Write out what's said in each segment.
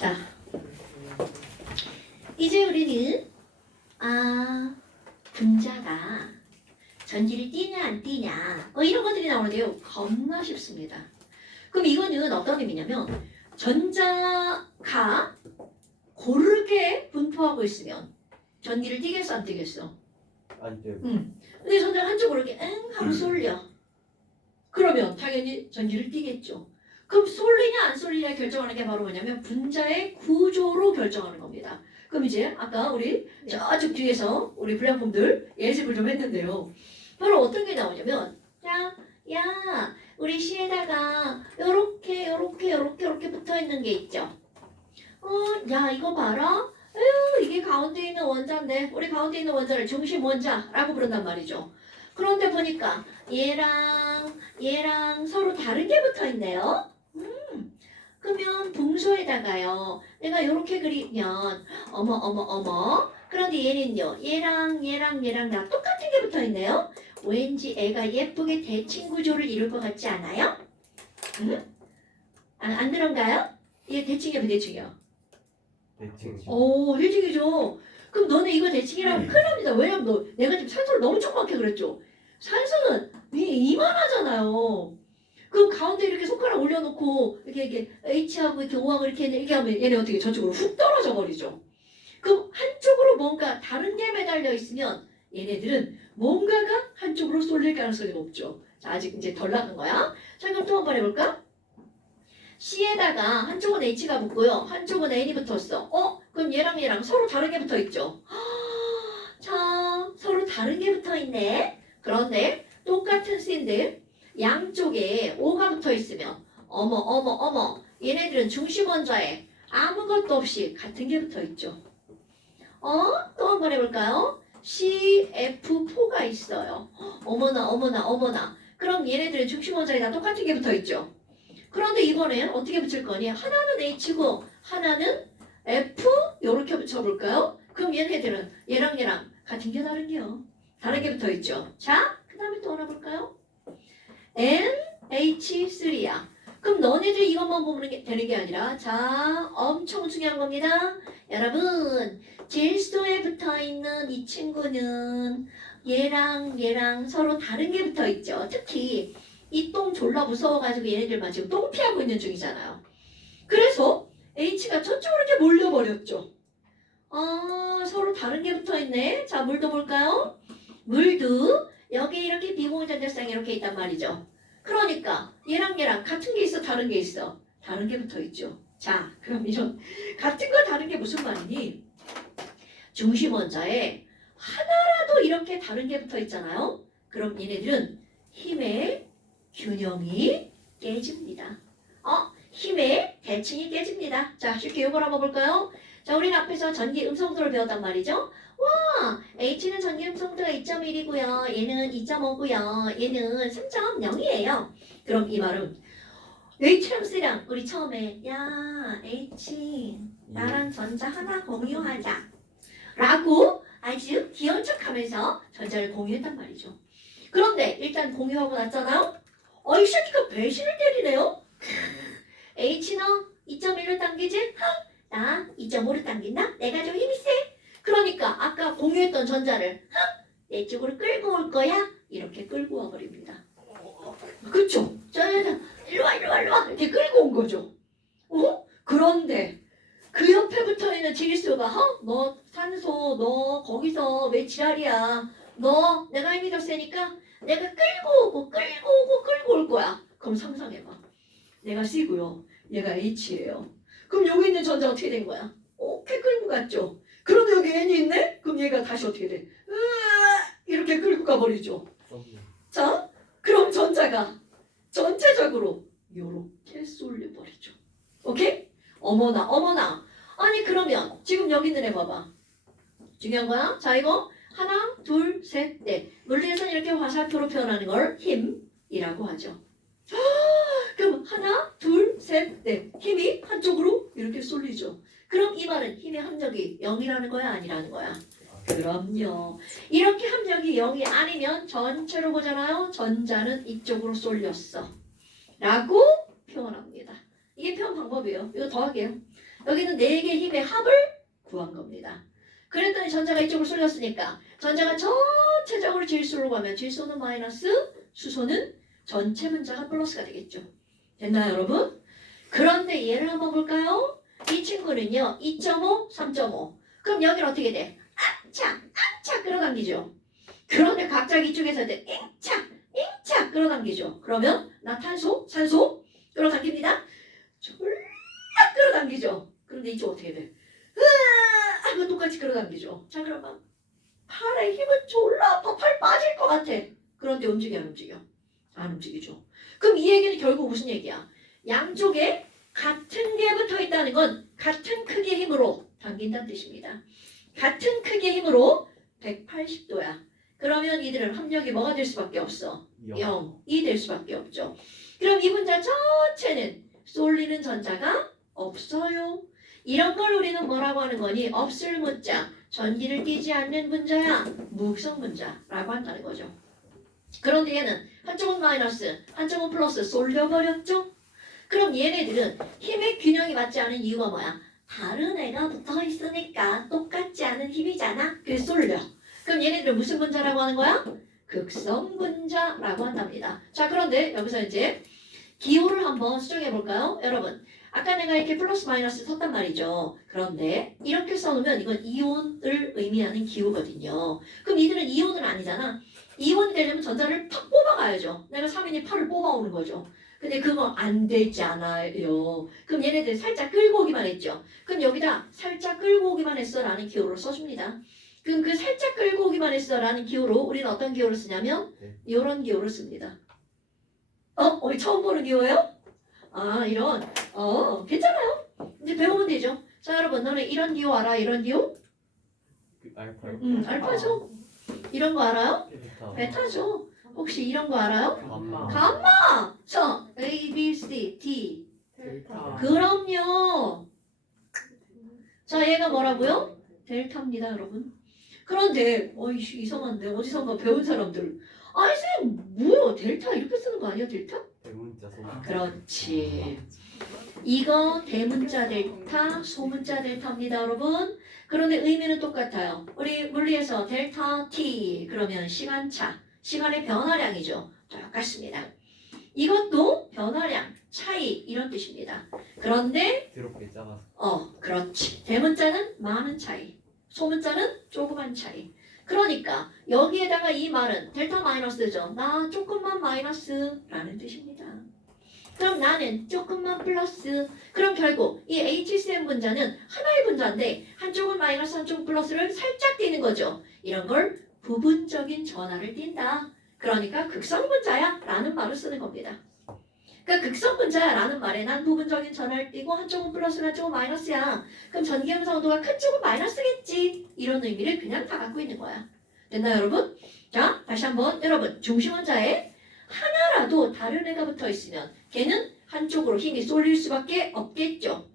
자, 이제 우리는 분자가 전지를 띄냐 안 띄냐 이런 것들이 나오는데요. 겁나 쉽습니다. 그럼 이거는 어떤 의미냐면 전자가 고르게 분포하고 있으면 전기를 띄겠어 안 띄겠어? 안 돼요. 근데 전자가 한쪽으로 이렇게 하고 쏠려. 그러면 당연히 전기를 띄겠죠. 그럼 쏠리냐 안 쏠리냐 결정하는 게 바로 뭐냐면 분자의 구조로 결정하는 겁니다. 그럼 이제 아까 우리 저쪽 뒤에서 우리 불량품들 예습을 좀 했는데요. 바로 어떤 게 나오냐면 야 우리 시에다가 요렇게 붙어 있는 게 있죠. 야 이거 봐라. 이게 가운데 있는 원자인데 우리 가운데 있는 원자를 중심 원자라고 부른단 말이죠. 그런데 보니까 얘랑 서로 다른 게 붙어 있네요. 그러면 분소에다가요. 내가 이렇게 그리면 어머. 그런데 얘는요. 얘랑 다 똑같은 게 붙어 있네요. 왠지 애가 예쁘게 대칭 구조를 이룰 것 같지 않아요? 안 그런가요? 얘 대칭이야 비대칭이야? 대칭. 오 대칭이죠. 그럼 너네 이거 대칭이라면 큰일 납니다. 왜냐면 내가 지금 산소를 너무 조그맣게 그랬죠. 산소는 이만하잖아요. 그럼 가운데 이렇게 손가락 올려놓고 이렇게 H하고 이렇게 O하고 이렇게 하면 얘네 어떻게 저쪽으로 훅 떨어져 버리죠. 그럼 한쪽으로 뭔가 다른 게 매달려 있으면 얘네들은 뭔가가 한쪽으로 쏠릴 가능성이 높죠. 자 아직 이제 덜 나간 거야. 자 그럼 또 한번 해볼까? C에다가 한쪽은 H가 붙고요. 한쪽은 N이 붙었어. 그럼 얘랑 서로 다른 게 붙어 있죠. 자 서로 다른 게 붙어 있네. 그런데 똑같은 C인데 양쪽에 O가 붙어 있으면 어머 얘네들은 중심 원자에 아무것도 없이 같은 게 붙어 있죠. 또 한번 해볼까요? CF4가 있어요. 어머나. 그럼 얘네들은 중심 원자에 다 똑같은 게 붙어 있죠. 그런데 이번엔 어떻게 붙일 거니? 하나는 H고 하나는 F 요렇게 붙여볼까요? 그럼 얘네들은 얘랑 같은 게 다른 게요. 다른 게 붙어 있죠. 자, 그 다음에 또 하나 볼까요? NH3야. 그럼 너네들이 이것만 보면 되는 게 아니라 자 엄청 중요한 겁니다. 여러분 질소에 붙어있는 이 친구는 얘랑 서로 다른 게 붙어있죠. 특히 이 똥 졸라 무서워가지고 얘네들만 지금 똥 피하고 있는 중이잖아요. 그래서 H가 저쪽으로 이렇게 몰려버렸죠. 서로 다른 게 붙어있네. 자 물도 볼까요? 물도 여기 이렇게 비공유전자쌍이 이렇게 있단 말이죠. 그러니까 얘랑 같은 게 있어 다른 게 있어? 다른 게 붙어있죠. 자 그럼 이런 같은 거 다른 게 무슨 말이니? 중심 원자에 하나라도 이렇게 다른 게 붙어있잖아요. 그럼 얘네들은 힘의 균형이 깨집니다. 힘의 대칭이 깨집니다. 자 쉽게 이걸 한번 볼까요? 자 우리는 앞에서 전기 음성도를 배웠단 말이죠. H는 전기 음성도가 2.1이고요. 얘는 2.5고요. 얘는 3.0이에요. 그럼 이 말은 H랑 C랑 우리 처음에 야 H 나랑 전자 하나 공유하자 라고 아주 귀여운 척하면서 전자를 공유했단 말이죠. 그런데 일단 공유하고 났잖아요. 이 새끼가 배신을 때리네요. H는 2.1로 당기지? 나 2.5로 당긴다? 내가 좀 힘이 세? 그러니까 아까 공유했던 전자를 내 쪽으로 끌고 올 거야? 이렇게 끌고 와버립니다. 그쵸? 짜자자 일로와 이렇게 끌고 온 거죠. 그런데 그 옆에 붙어있는 질소가 너 산소 너 거기서 왜 지랄이야? 너 내가 힘이 더 세니까 내가 끌고 올 거야. 그럼 상상해봐. 내가 C고요. 얘가 H예요. 그럼 여기 있는 전자 어떻게 된 거야? 이렇게 끌고 갔죠. 그런데 여기 N이 있네? 그럼 얘가 다시 어떻게 돼? 이렇게 끌고 가버리죠. 자, 그럼 전자가 전체적으로 요렇게 쏠려버리죠. 오케이? 어머나. 아니 그러면 지금 여기 있는 애 봐봐. 중요한 거야. 자 이거 하나, 둘, 셋, 넷. 물리에서는 이렇게 화살표로 표현하는 걸 힘이라고 하죠. 그럼 하나, 둘, 셋, 넷. 힘이 한쪽으로 이렇게 쏠리죠. 그럼 이 말은 힘의 함력이 0이라는 거야? 아니라는 거야? 그럼요. 이렇게 함력이 0이 아니면 전체로 보잖아요. 전자는 이쪽으로 쏠렸어. 라고 표현합니다. 이게 표현 방법이에요. 이거 더하게요. 여기는 4개의 힘의 합을 구한 겁니다. 그랬더니 전자가 이쪽으로 쏠렸으니까 전자가 전체적으로 질소로 가면 질소는 마이너스, 수소는 전체 문자가 플러스가 되겠죠. 됐나요, 여러분? 그런데 얘를 한번 볼까요? 이 친구는요, 2.5, 3.5. 그럼 여기는 어떻게 돼? 악착 끌어당기죠. 그런데 갑자기 이쪽에서 이제 잉착 끌어당기죠. 그러면 나 탄소, 산소 끌어당깁니다. 졸라 끌어당기죠. 그런데 이쪽 어떻게 돼? 으아! 하고 똑같이 끌어당기죠. 자, 그러면 팔에 힘은 졸라 아파. 팔 빠질 것 같아. 그런데 움직여 안 움직여? 안 움직이죠. 그럼 이 얘기는 결국 무슨 얘기야? 양쪽에 같은 게 붙어 있다는 건 같은 크기의 힘으로 당긴다는 뜻입니다. 같은 크기의 힘으로 180도야. 그러면 이들은 합력이 뭐가 될 수밖에 없어? 0이 될 수밖에 없죠. 그럼 이 분자 전체는 쏠리는 전자가 없어요. 이런 걸 우리는 뭐라고 하는 거니? 없을 문자, 전기를 띠지 않는 문자야, 무극성 문자라고 한다는 거죠. 그런데 얘는 한쪽은 마이너스, 한쪽은 플러스 쏠려버렸죠? 그럼 얘네들은 힘의 균형이 맞지 않은 이유가 뭐야? 다른 애가 붙어 있으니까 똑같지 않은 힘이잖아. 그래서 쏠려. 그럼 얘네들은 무슨 분자라고 하는 거야? 극성 분자라고 한답니다. 자, 그런데 여기서 이제 기호를 한번 수정해 볼까요? 여러분, 아까 내가 이렇게 플러스 마이너스 썼단 말이죠. 그런데 이렇게 써놓으면 이건 이온을 의미하는 기호거든요. 그럼 이들은 이온은 아니잖아. 이온이 되려면 전자를 팍 뽑아가야죠. 내가 3인이 8을 뽑아오는 거죠. 근데 그거 안 되잖아요. 그럼 얘네들 살짝 끌고 오기만 했죠. 그럼 여기다 살짝 끌고 오기만 했어 라는 기호를 써줍니다. 그럼 그 살짝 끌고 오기만 했어 라는 기호로 우리는 어떤 기호를 쓰냐면 이런 기호를 씁니다. 우리 처음 보는 기호예요? 아, 이런. 괜찮아요. 이제 배우면 되죠. 자, 여러분, 너네 이런 기호 알아? 이런 기호? 알파요? 알파죠. 이런 거 알아요? 베타. 베타죠. 혹시 이런 거 알아요? 감마. 감마. 자, A, B, C, D. 델타. 그럼요. 자, 얘가 뭐라고요? 델타입니다, 여러분. 그런데 이씨 이상한데 어디선가 배운 사람들 아이 쌤 뭐야 델타 이렇게 쓰는 거 아니야 델타? 대문자 소문자. 그렇지. 이거 대문자 델타, 소문자 델타입니다, 여러분. 그런데 의미는 똑같아요. 우리 물리에서 델타 T 그러면 시간차, 시간의 변화량이죠. 똑같습니다. 이것도 변화량, 차이 이런 뜻입니다. 그런데 드럽게 작아서. 그렇지. 대문자는 많은 차이, 소문자는 조그만 차이. 그러니까 여기에다가 이 말은 델타 마이너스죠. 나 조금만 마이너스라는 뜻입니다. 그럼 나는 조금만 플러스. 그럼 결국 이 HCM 분자는 하나의 분자인데 한쪽은 마이너스 한쪽은 플러스를 살짝 띄는 거죠. 이런 걸 부분적인 전하를 띈다. 그러니까 극성 분자야 라는 말을 쓰는 겁니다. 그러니까 극성 분자라는 말에 난 부분적인 전하를 띄고 한쪽은 플러스 한쪽은 마이너스야. 그럼 전기 음성도가 큰 쪽은 마이너스겠지. 이런 의미를 그냥 다 갖고 있는 거야. 됐나요, 여러분? 자, 다시 한번 여러분 중심 원자에 하나라도 다른 애가 붙어 있으면 걔는 한쪽으로 힘이 쏠릴 수밖에 없겠죠.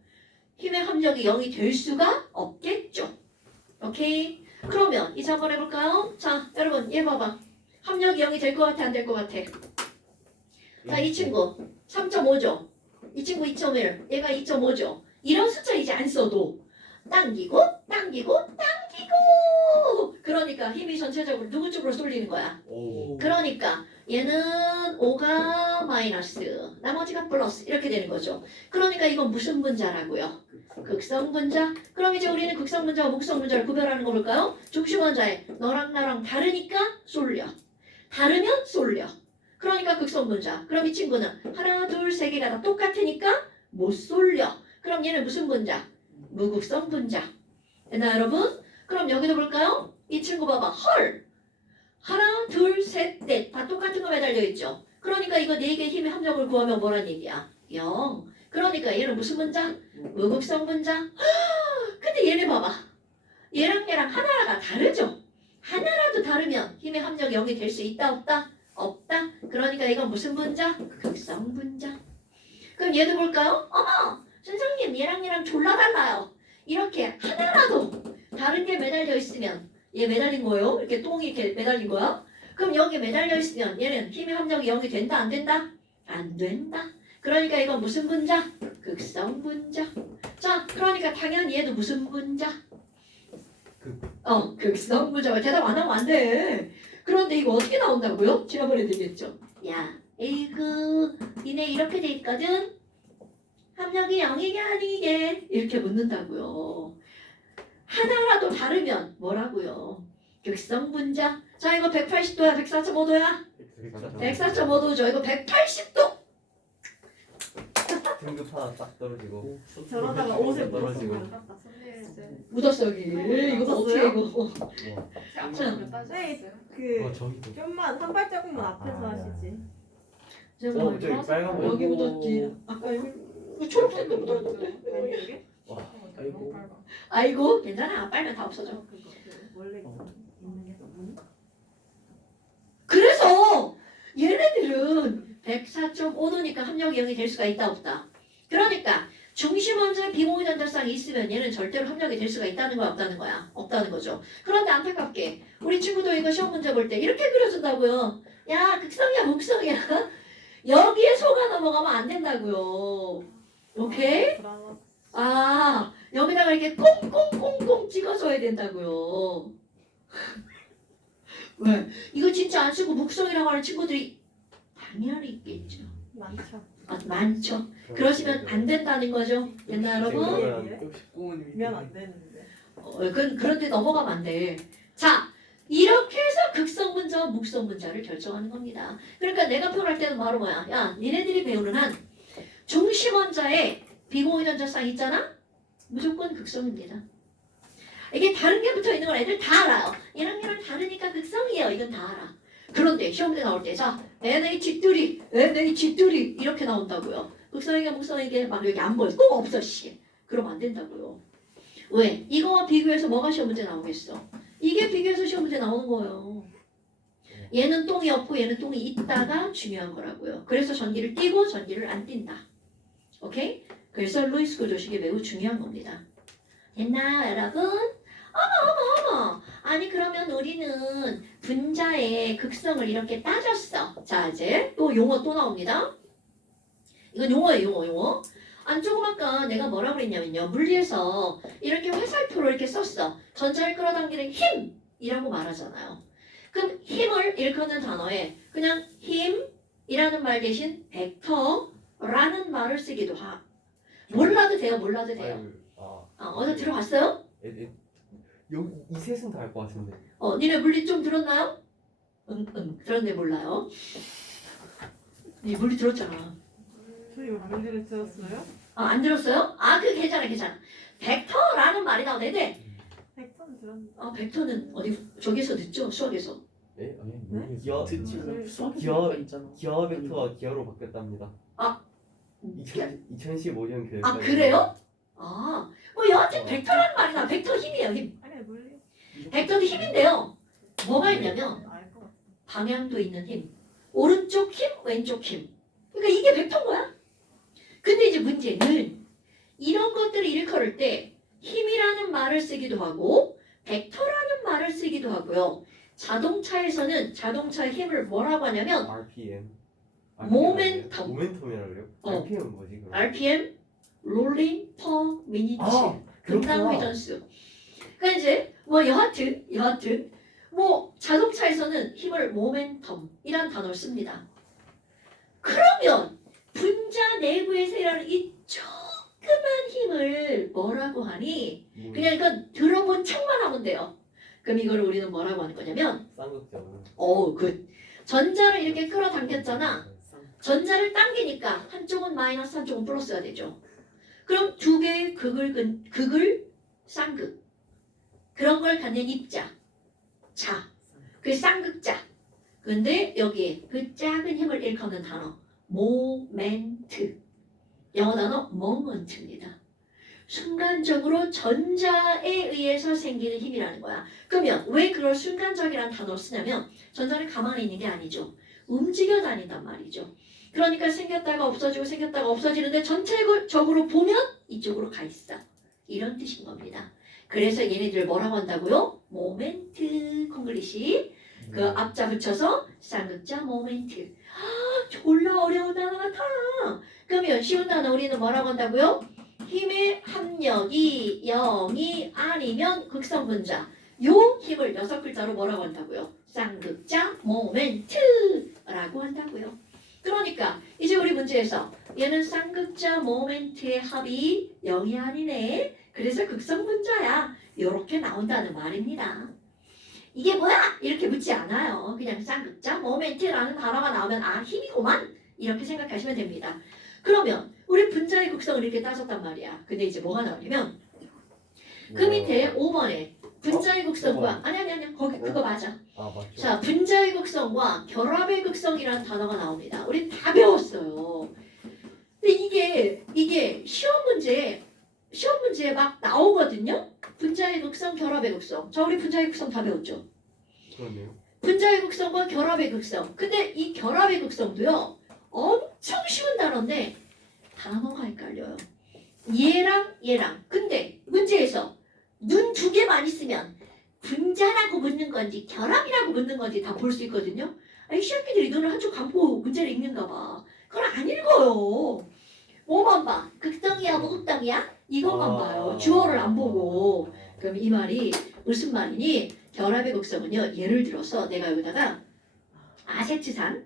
힘의 함력이 0이 될 수가 없겠죠. 오케이? 그러면 이제 한번 해볼까요? 자, 여러분 얘 봐봐. 함력이 0이 될 것 같아, 안 될 것 같아? 자, 이 친구 3.5죠. 이 친구 2.1, 얘가 2.5죠. 이런 숫자 이제 안 써도 당기고 그러니까 힘이 전체적으로 누구 쪽으로 쏠리는 거야? 오. 그러니까 얘는 5가 마이너스, 나머지가 플러스 이렇게 되는 거죠. 그러니까 이건 무슨 분자라고요? 극성 분자. 그럼 이제 우리는 극성 분자와 무극성 분자를 구별하는 거 볼까요? 중심 원자에 너랑 나랑 다르니까 쏠려. 다르면 쏠려. 그러니까 극성 분자. 그럼 이 친구는 하나, 둘, 세 개가 다 똑같으니까 못 쏠려. 그럼 얘는 무슨 분자? 무극성 분자. 됐나요, 여러분? 그럼 여기도 볼까요? 이 친구 봐봐. 헐! 하나, 둘, 셋, 넷. 다 똑같은 거 매달려 있죠. 그러니까 이거 4개의 힘의 함력을 구하면 뭐란 얘기야? 0. 그러니까 얘는 무슨 분자? 무극성 분자. 근데 얘네 봐봐. 얘랑 얘랑 하나가 다르죠? 하나라도 다르면 힘의 함력이 0이 될 수 있다, 없다? 없다. 그러니까 이건 무슨 분자? 극성 분자. 그럼 얘도 볼까요? 어머! 선생님 얘랑 얘랑 졸라 달라요. 이렇게 하나라도 다른 게 매달려 있으면 얘 매달린 거예요? 이렇게 똥이 이렇게 매달린 거야? 그럼 여기 매달려 있으면 얘는 힘의 함력이 0이 된다, 안 된다? 안 된다. 그러니까 이건 무슨 분자? 극성 분자. 자, 자, 그러니까 당연히 얘도 무슨 분자? 극. 극성 분자가 대답 안 하면 안 돼. 그런데 이거 어떻게 나온다고요? 지난번에 얘기했죠. 야, 에이그, 니네 이렇게 돼 있거든? 합력이 0이게 아니게 이렇게 묻는다고요. 하나라도 다르면 뭐라고요? 극성 분자. 자, 이거 180도야, 104.5도야? 104.5도죠. 이거 180도. 등급 하나 딱 떨어지고 저러다가 옷에 떨어지고. 묻었어 여기. 이거 어떻게 이거? 그 저기도. 좀만 한 발자국만 앞에서 하시지. 잠깐만, 저기 빨간 거. 여기 묻었지. 아까 여기 초록색도 묻었는데. 아니 이게? 와, 아이고. 아이고, 괜찮아. 빨면 다 없어져. 원래 있는 게 너무. 그래서 얘네들은 104.5도니까 합력이 0이 될 수가 있다 없다. 그러니까 중심원자 비공유 전자쌍이 있으면 얘는 절대로 합력이 될 수가 있다는 거야 없다는 거야? 없다는 거죠. 그런데 안타깝게 우리 친구도 이거 시험 문제 볼 때 이렇게 그려준다고요. 야, 극성이야 목성이야. 여기에 속아 넘어가면 안 된다고요. 오케이? 아, 여기다가 이렇게 꽁꽁꽁꽁 찍어줘야 된다고요. 왜? 이거 진짜 안 쓰고 묵성이라고 하는 친구들이 당연히 있겠죠. 많죠. 많죠. 그러시면 안 된다는 거죠. 됐나 여러분? 면 안 되는데. 그런데 넘어가면 안 돼. 자, 이렇게 해서 극성 분자와 묵성 분자를 결정하는 겁니다. 그러니까 내가 표현할 때는 바로 뭐야? 야, 니네들이 배우는 한 중심 원자에 비공유 전자쌍 있잖아? 무조건 극성입니다. 이게 다른 게 붙어 있는 걸 애들 다 알아요. 얘랑 얘랑 다르니까 극성이에요. 이건 다 알아. 그런데 시험 문제 나올 때 자, NH2 이렇게 나온다고요. 극성이게 묵성이게 막 여기 안 보여. 꼭 없어 씨. 그러면 안 된다고요. 왜? 이거와 비교해서 뭐가 시험 문제 나오겠어? 이게 비교해서 시험 문제 나오는 거예요. 얘는 똥이 없고 얘는 똥이 있다가 중요한 거라고요. 그래서 전기를 띄고 전기를 안 띈다. 오케이? 그래서 루이스 구조식이 매우 중요한 겁니다. 됐나 여러분? 어머. 아니 그러면 우리는 분자의 극성을 이렇게 따졌어. 자 이제 또 용어 또 나옵니다. 이건 용어예요 용어. 안 조금 아까 내가 뭐라 그랬냐면요. 물리에서 이렇게 화살표로 이렇게 썼어. 전자를 끌어당기는 힘이라고 말하잖아요. 그럼 힘을 일컫는 단어에 그냥 힘이라는 말 대신 벡터라는 말을 쓰기도 하. 몰라도 돼요. 어디 들어봤어요? 여기 이 셋은 다 알 것 같은데. 니네 물리 좀 들었나요? 응. 그런데 몰라요. 니 물리 들었잖아. 저희 물리를 들었어요? 안 들었어요? 그 괜찮아. 벡터라는 말이 나오는데, 벡터는 들었는데. 벡터는 어디 저기서 듣죠? 수학에서. 네? 아니 네? 기어 네. 기어 기어 벡터가 기어로 바뀌었답니다. 2015년 교육. 그래요? 뭐 여하튼 벡터라는 말이 나. 벡터 힘이에요 힘. 아니 물리. 벡터도 힘인데요. 뭐가 있냐면 알것 같아. 방향도 있는 힘. 오른쪽 힘, 왼쪽 힘. 그러니까 이게 벡터인 거야. 근데 이제 문제는 이런 것들을 일컬을 때 힘이라는 말을 쓰기도 하고 벡터라는 말을 쓰기도 하고요. 자동차에서는 자동차의 힘을 뭐라고 하냐면 RPM. 모멘텀. 모멘텀이라고요? 어. RPM은 뭐지 그럼? RPM, 롤링 퍼 미니트. 분당 그렇구나. 회전수. 그러니까 이제 뭐 여하튼 뭐 자동차에서는 힘을 모멘텀이란 단어를 씁니다. 그러면 분자 내부에서 일어나는 이 조그만 힘을 뭐라고 하니? 그냥 이건 들어본 척만 하면 돼요. 그럼 이걸 우리는 뭐라고 하는 거냐면 쌍극점. 그 전자를 이렇게 끌어당겼잖아. 전자를 당기니까 한쪽은 마이너스 한쪽은 플러스가 되죠. 그럼 두 개의 극을 쌍극 그런 걸 갖는 입자 자, 그 쌍극자. 근데 여기에 그 작은 힘을 일컫는 단어 모멘트. 영어 단어 모먼트입니다. 순간적으로 전자에 의해서 생기는 힘이라는 거야. 그러면 왜 그걸 순간적이라는 단어를 쓰냐면 전자는 가만히 있는 게 아니죠. 움직여 다닌단 말이죠. 그러니까 생겼다가 없어지는데 전체적으로 보면 이쪽으로 가 있어. 이런 뜻인 겁니다. 그래서 얘네들 뭐라고 한다고요? 모멘트 콩글리시. 그 앞자 붙여서 쌍극자 모멘트. 졸라 어려운 단어 같아. 그러면 쉬운 단어 우리는 뭐라고 한다고요? 힘의 합력이 0이 아니면 극성분자. 요 힘을 6글자로 뭐라고 한다고요? 쌍극자 모멘트라고 한다고요. 그러니까 이제 우리 문제에서 얘는 쌍극자 모멘트의 합이 0이 아니네. 그래서 극성분자야. 요렇게 나온다는 말입니다. 이게 뭐야? 이렇게 묻지 않아요. 그냥 쌍극자 모멘트라는 단어가 나오면 아 힘이구만. 이렇게 생각하시면 됩니다. 그러면 우리 분자의 극성을 이렇게 따졌단 말이야. 근데 이제 뭐가 나오냐면 그 밑에 5번에 분자의 극성과 아니 거기 그거 맞아. 아 맞죠. 자 분자의 극성과 결합의 극성이라는 단어가 나옵니다. 우리 다 배웠어요. 근데 이게 시험 문제에 막 나오거든요. 분자의 극성, 결합의 극성. 자 우리 분자의 극성 다 배웠죠. 그러네요. 분자의 극성과 결합의 극성. 근데 이 결합의 극성도요. 엄청 쉬운 단어인데 단어가 헷갈려요. 얘랑. 근데 문제에서 눈 2개만 있으면 분자라고 묻는 건지 결합이라고 묻는 건지 다 볼 수 있거든요. 이 시험기들이 눈을 한쪽 감고 문제를 읽는가 봐. 그걸 안 읽어요. 뭐만 봐? 극성이야 무극성이야? 이것만 봐요. 주어를 안 보고. 그럼 이 말이 무슨 말이니? 결합의 극성은요. 예를 들어서 내가 여기다가 아세트산을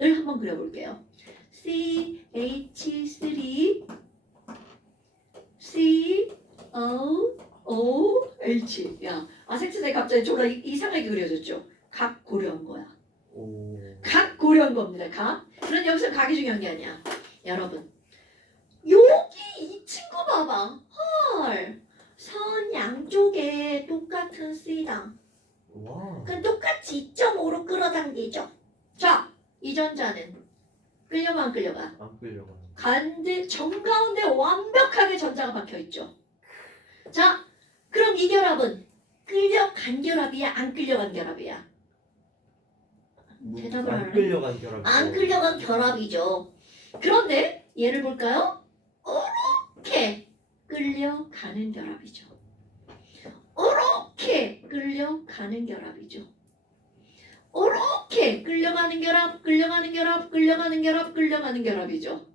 한번 그려볼게요. CH3 COOH. 야, 아세트산이 갑자기 졸라 이상하게 그려졌죠. 각 고려한 거야. 오. 각 고려한 겁니다. 각. 그런데 여기서 각이 중요한 게 아니야. 여러분, 여기 이 친구 봐봐. 헐. 선 양쪽에 똑같은 C당. 와. 그럼 똑같이 2.5로 끌어당기죠. 자, 이 전자는 끌려가 안 끌려가? 안 끌려가요. 가운데 정가운데 완벽하게 전자가 박혀 있죠. 자, 그럼 이 결합은 끌려간 결합이야, 안 끌려간 결합이야? 대답을 안 하라네. 끌려간 결합. 안 끌려간 결합이죠. 그런데 얘를 볼까요? 이렇게 끌려가는 결합이죠. 이렇게 끌려가는 결합이죠. 이렇게 끌려가는 결합이죠.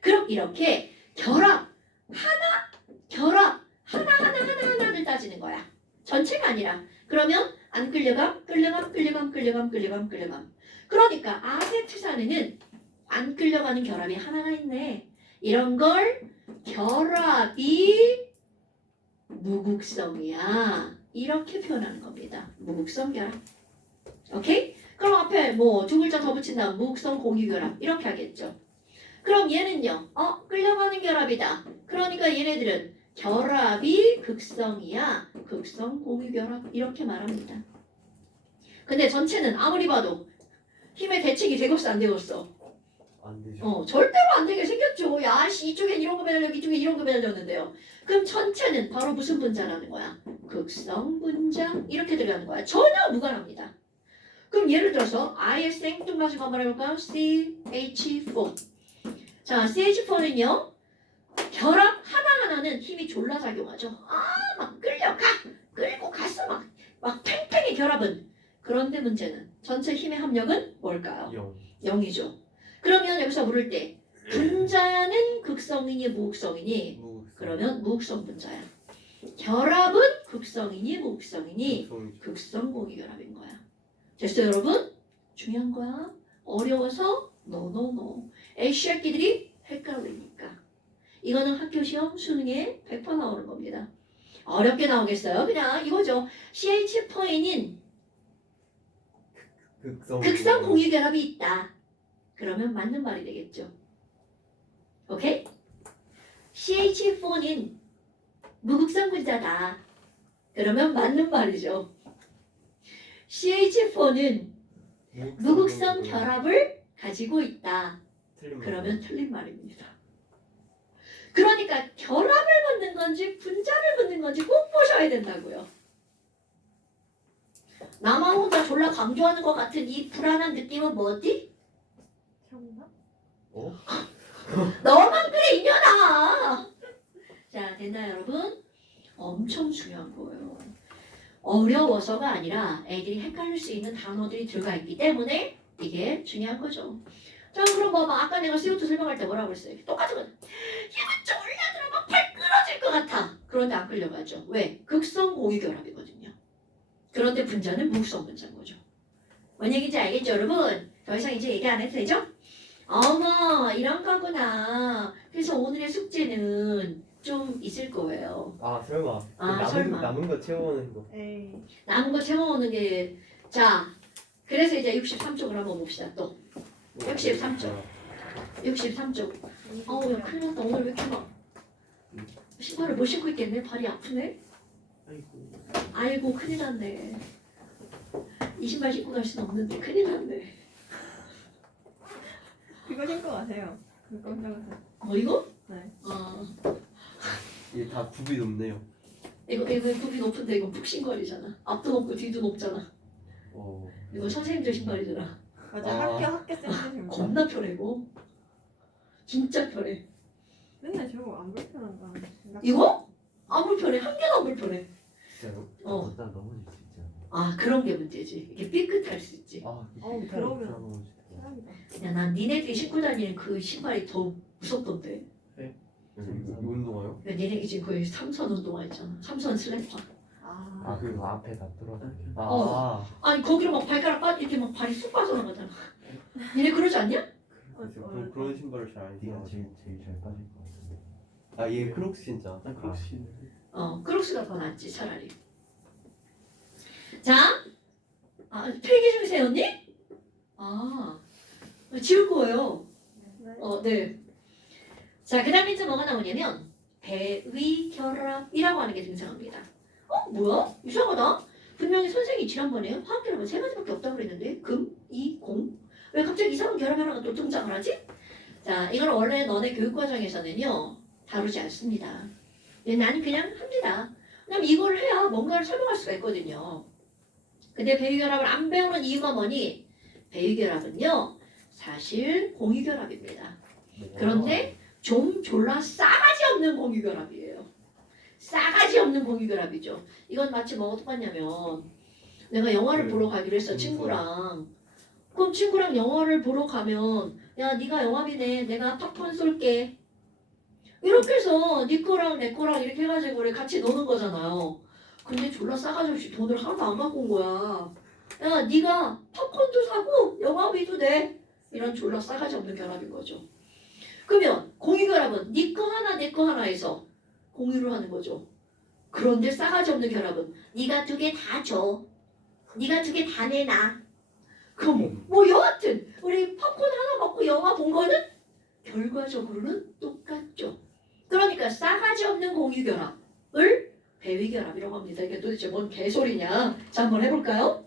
그럼 이렇게 결합 하나하나를 따지는 거야. 전체가 아니라. 그러면 안 끌려감. 그러니까 아세트산에는 안 끌려가는 결합이 하나가 있네. 이런 걸 결합이 무극성이야. 이렇게 표현하는 겁니다. 무극성 결합. 오케이? 그럼 앞에 뭐 2글자 더 붙인 다음 무극성 공유결합 이렇게 하겠죠. 그럼 얘는요. 끌려가는 결합이다. 그러니까 얘네들은 결합이 극성이야. 극성 공유결합 이렇게 말합니다. 근데 전체는 아무리 봐도 힘의 대칭이 되겠어 안 되겠어? 안 되죠. 절대로 안 되게 생겼죠. 야, 씨, 이쪽엔 이런 거 매달려, 이쪽엔 이런 거 매달렸는데요. 그럼 전체는 바로 무슨 분자라는 거야? 극성 분자 이렇게 들어가는 거야. 전혀 무관합니다. 그럼 예를 들어서 아예 생뚱맞은 거 한번 해볼까요? CH4. 자, CH4는요. 결합 하나하나는 힘이 졸라 작용하죠. 막 끌고 가서 막 팽팽히 결합은. 그런데 문제는 전체 힘의 합력은 뭘까요? 0이죠. 그러면 여기서 물을 때 분자는 극성이니 무극성이니? 그러면 무극성 분자야. 결합은 극성이니 무극성이니? 극성 공유결합인 거야. 됐어요 여러분? 중요한 거야. 어려워서 노. A시학기들이 헷갈리니까. 이거는 학교 시험 수능에 100% 나오는 겁니다. 어렵게 나오겠어요? 그냥 이거죠. CH4에는 극성 공유결합이 있다. 그러면 맞는 말이 되겠죠. 오케이? CH4는 무극성 분자다. 그러면 맞는 말이죠. CH4는 무극성 결합을 가지고 있다. 그러면 틀린 말입니다. 그러니까 결합을 묻는 건지 분자를 묻는 건지 꼭 보셔야 된다고요. 나만 혼자 졸라 강조하는 것 같은 이 불안한 느낌은 뭐지? 정답? 너만 그래 이년아. 자 됐나요 여러분? 엄청 중요한 거예요. 어려워서가 아니라 애들이 헷갈릴 수 있는 단어들이 들어가 있기 때문에 이게 중요한 거죠. 자 그럼 뭐 아까 내가 CO2 설명할 때 뭐라고 그랬어요? 똑같은 거. 힘을 좀 올려들어 막 발끈 그런데 안 끌려가죠. 왜? 극성 공유결합이거든요. 그런데 분자는 무극성 분자인 거죠. 뭔 얘기인지 알겠죠, 여러분? 더 이상 이제 얘기 안 해도 되죠? 어머, 이런 거구나. 그래서 오늘의 숙제는 좀 있을 거예요. 아 설마. 아, 남은 설마. 남은 거 채워오는 거. 에이. 남은 거 채워오는 게, 자, 그래서 이제 63쪽을 한번 봅시다, 또. 63쪽. 63쪽. 어우, 야, 큰일 났다. 오늘 왜 이렇게 막. 신발을 못 신고 있겠네? 발이 아프네? 아이고. 아이고, 큰일 났네. 이 신발 신고 갈 수는 없는데, 큰일 났네. 그거 신고 가세요. 그 검정색. 이거? 네. 이게 다 굽이 높네요. 이거 굽이 높은데 이거 푹신거리잖아. 앞도 높고 뒤도 높잖아. 어. 이거 선생님들 신발이잖아. 맞아. 아. 학교생 신고. 겁나 편해, 이거. 진짜 편해. 맨날 저거 안 불편한가. 이거? 안 불편해. 한 개도 안 불편해. 진짜요? 어. 걷다 넘어질 수 있잖아. 아, 그런 게 문제지. 이게 삐끗할 수 있지. 아. 그러면- 최악이다. 야, 난 니네들이 신고 다니는 그 신발이 더 무섭던데. 이 운동화요? 야, 니네 지금 거의 삼선 운동화 있잖아. 삼선 슬래퍼. 아, 그 앞에 다 뚫어져. 아. 어. 아니, 거기로 막 발가락 이렇게 막 발이 쑥 빠져나가잖아. 니네 그러지 않냐? 그런 신발을 잘 안 네가 신어. 제일 잘 빠질 것 같은데. 아얘 크록스 진짜. 크록스. 크록스가 더 낫지, 차라리. 자, 필기 중이세요, 언니? 지울 거예요. 네. 네. 자, 그 다음에 이제 뭐가 나오냐면 배위결합이라고 하는 게 등장합니다. 뭐야? 이상하다. 분명히 선생님이 지난번에 화학결합은 세 가지밖에 없다고 그랬는데 금, 이, 공. 왜 갑자기 이상한 결합 하나가 또 등장을 하지? 자, 이건 원래 너네 교육과정에서는요 다루지 않습니다. 나는 그냥 합니다. 왜냐면 이걸 해야 뭔가를 설명할 수가 있거든요. 근데 배위결합을 안 배우는 이유가 뭐니? 배위결합은요 사실 공유결합입니다. 그런데 좀 졸라 싸가지 없는 공유결합이에요. 싸가지 없는 공유결합이죠. 이건 마치 뭐가 똑같냐면 내가 영화를 보러 가기로 했어, 친구랑. 그럼 친구랑 영화를 보러 가면 야, 네가 영화비네, 내가 팝콘 쏠게. 이렇게 해서 네 거랑 내 거랑 이렇게 해가지고 우리 같이 노는 거잖아요. 근데 졸라 싸가지 없이 돈을 하나도 안 갖고 온 거야. 야, 네가 팝콘도 사고 영화비도 내. 이런 졸라 싸가지 없는 결합인 거죠. 그러면 공유결합은 네 거 하나 내 거 하나에서 공유를 하는 거죠. 그런데 싸가지 없는 결합은 네가 두 개 다 줘. 네가 두 개 다 내놔. 그럼 뭐 여하튼 우리 팝콘 하나 먹고 영화 본 거는 결과적으로는 똑같죠. 그러니까 싸가지 없는 공유결합을 배위결합이라고 합니다. 이게 도대체 뭔 개소리냐. 자, 한번 해볼까요?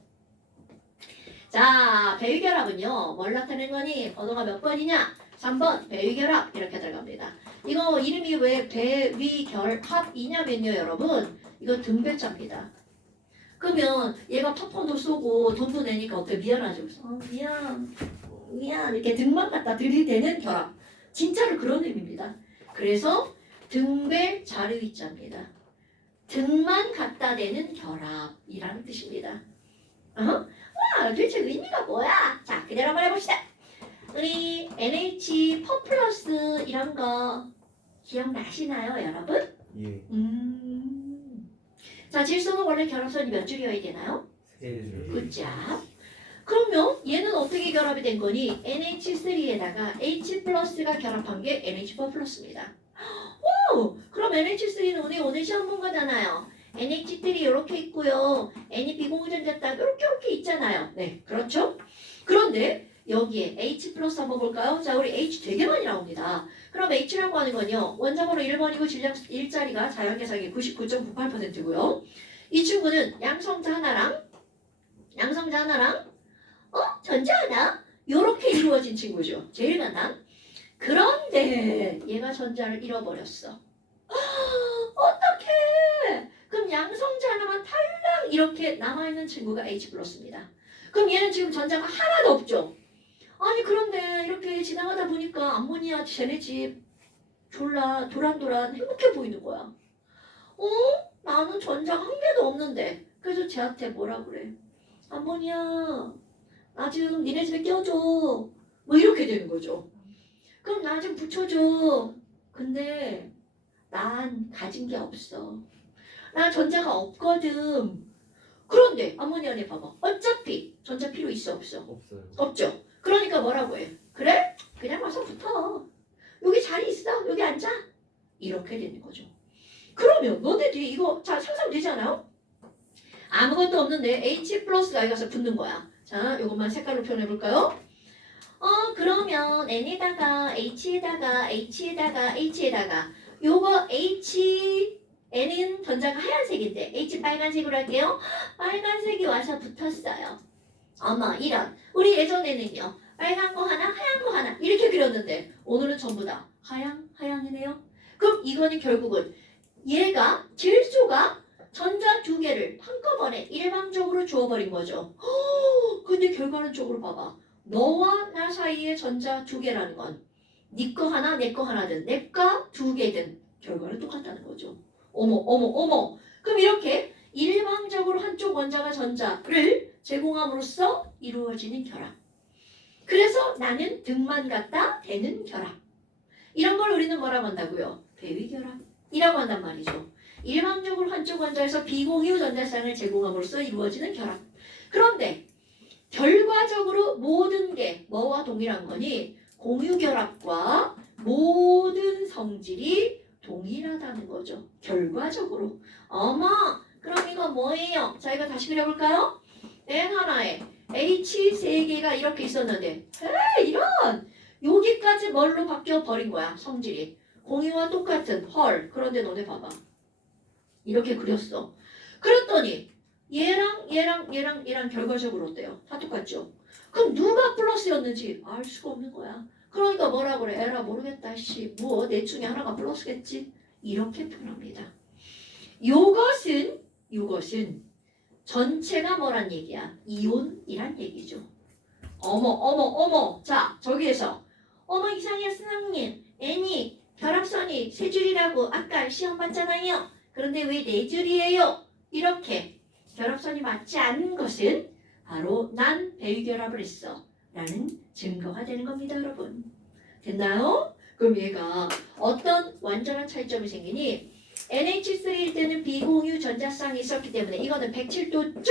자, 배위결합은요 뭘 나타낸 거니? 번호가 몇 번이냐? 3번 배위결합 이렇게 들어갑니다. 이거 이름이 왜 배위결합이냐면요 여러분, 이거 등배자입니다. 그러면 얘가 팝콘도 쏘고 돈도 내니까 어때? 미안하죠? 그래서 미안 이렇게 등만 갖다 들이대는 결합. 진짜로 그런 의미입니다. 그래서 등배 자르위자입니다. 등만 갖다 대는 결합이라는 뜻입니다. 도대체 의미가 뭐야? 자, 그대로 한번 해봅시다. 우리 NH 퍼플러스 이런 거 기억나시나요, 여러분? 예. 자, 질소는 원래 결합선이 몇 줄이어야 되나요? 세 줄. 굿잡. 그러면 얘는 어떻게 결합이 된 거니? NH3에다가 H 플러스가 결합한 게 NH4 플러스입니다. 오! 그럼 NH3는 우리 오늘 시험 본 거잖아요. NH3 이렇게 있고요. NB0전자 딱 이렇게 있잖아요. 네, 그렇죠? 그런데 여기에 H 플러스 한번 볼까요? 자, 우리 H 되게 많이 나옵니다. 그럼 H라고 하는 건요. 원자번호 1번이고 질량 일자리가 자연계상이 99.98%고요. 이 친구는 양성자 하나랑 전자 하나 요렇게 이루어진 친구죠. 제일 간단. 그런데 얘가 전자를 잃어버렸어. 어떡해. 그럼 양성자 하나만 탈락 이렇게 남아있는 친구가 H 플러스입니다. 그럼 얘는 지금 전자가 하나도 없죠. 아니 그런데 이렇게 지나가다 보니까 암모니아 쟤네 집 졸라 도란도란 행복해 보이는 거야. 나는 전자가 한 개도 없는데. 그래서 쟤한테 뭐라 그래. 암모니아 나 지금 니네 집에 껴줘. 뭐 이렇게 되는 거죠. 그럼 나 좀 붙여줘. 근데 난 가진 게 없어. 나 전자가 없거든. 그런데 어머니 안에 봐봐. 어차피 전자 필요 있어 없어? 없어요. 없죠. 그러니까 뭐라고 해? 그래? 그냥 와서 붙어. 여기 자리 있어. 여기 앉아. 이렇게 되는 거죠. 그러면 너네들이 이거 자 상상되지 않아요? 아무것도 없는데 H 플러스가 여기 가서 붙는 거야. 자, 이것만 색깔로 표현해 볼까요? 그러면 N에다가 H에다가 요거 H N은 전자가 하얀색인데 H 빨간색으로 할게요. 빨간색이 와서 붙었어요. 어머 이런 우리 예전에는요 빨간 거 하나 하얀 거 하나 이렇게 그렸는데 오늘은 전부 다 하양이네요. 그럼 이거는 결국은 얘가 질소가 전자 두 개를 한꺼번에 일방적으로 주어버린 거죠. 근데 결과는 쪽으로 봐봐. 너와 나 사이의 전자 두 개라는 건 네 거 하나 내 거 하나든 내 거 두 개든 결과는 똑같다는 거죠. 어머. 그럼 이렇게 일방적으로 한쪽 원자가 전자를 제공함으로써 이루어지는 결합. 그래서 나는 등만 갖다 대는 결합. 이런 걸 우리는 뭐라고 한다고요? 배위결합이라고 한단 말이죠. 일방적으로 한쪽 원자에서 비공유 전자쌍을 제공함으로써 이루어지는 결합. 그런데 결과적으로 모든 게 뭐와 동일한 거니? 공유결합과 모든 성질이 동일하다는 거죠. 결과적으로. 어머, 그럼 이거 뭐예요? 자, 이거 다시 그려볼까요? N 하나에 H 세 개가 이렇게 있었는데, 이런! 여기까지 뭘로 바뀌어 버린 거야, 성질이. 공유와 똑같은 헐. 그런데 너네 봐봐. 이렇게 그렸어. 그랬더니 얘랑 결과적으로 어때요? 다 똑같죠? 그럼 누가 플러스였는지 알 수가 없는 거야. 그러니까 뭐라 그래? 에라 모르겠다. 뭐 넷 중에 하나가 플러스겠지? 이렇게 표현합니다. 요것은 전체가 뭐란 얘기야? 이온이란 얘기죠. 어머. 자, 저기에서 어머 이상해요 선생님. N이 결합선이 세 줄이라고 아까 시험 봤잖아요. 그런데 왜 네 줄이에요? 이렇게 결합선이 맞지 않는 것은 바로 난 배위결합을 했어 라는 증거가 되는 겁니다. 여러분 됐나요? 그럼 얘가 어떤 완전한 차이점이 생기니 NH3일 때는 비공유 전자쌍이 있었기 때문에 이거는 107도죠?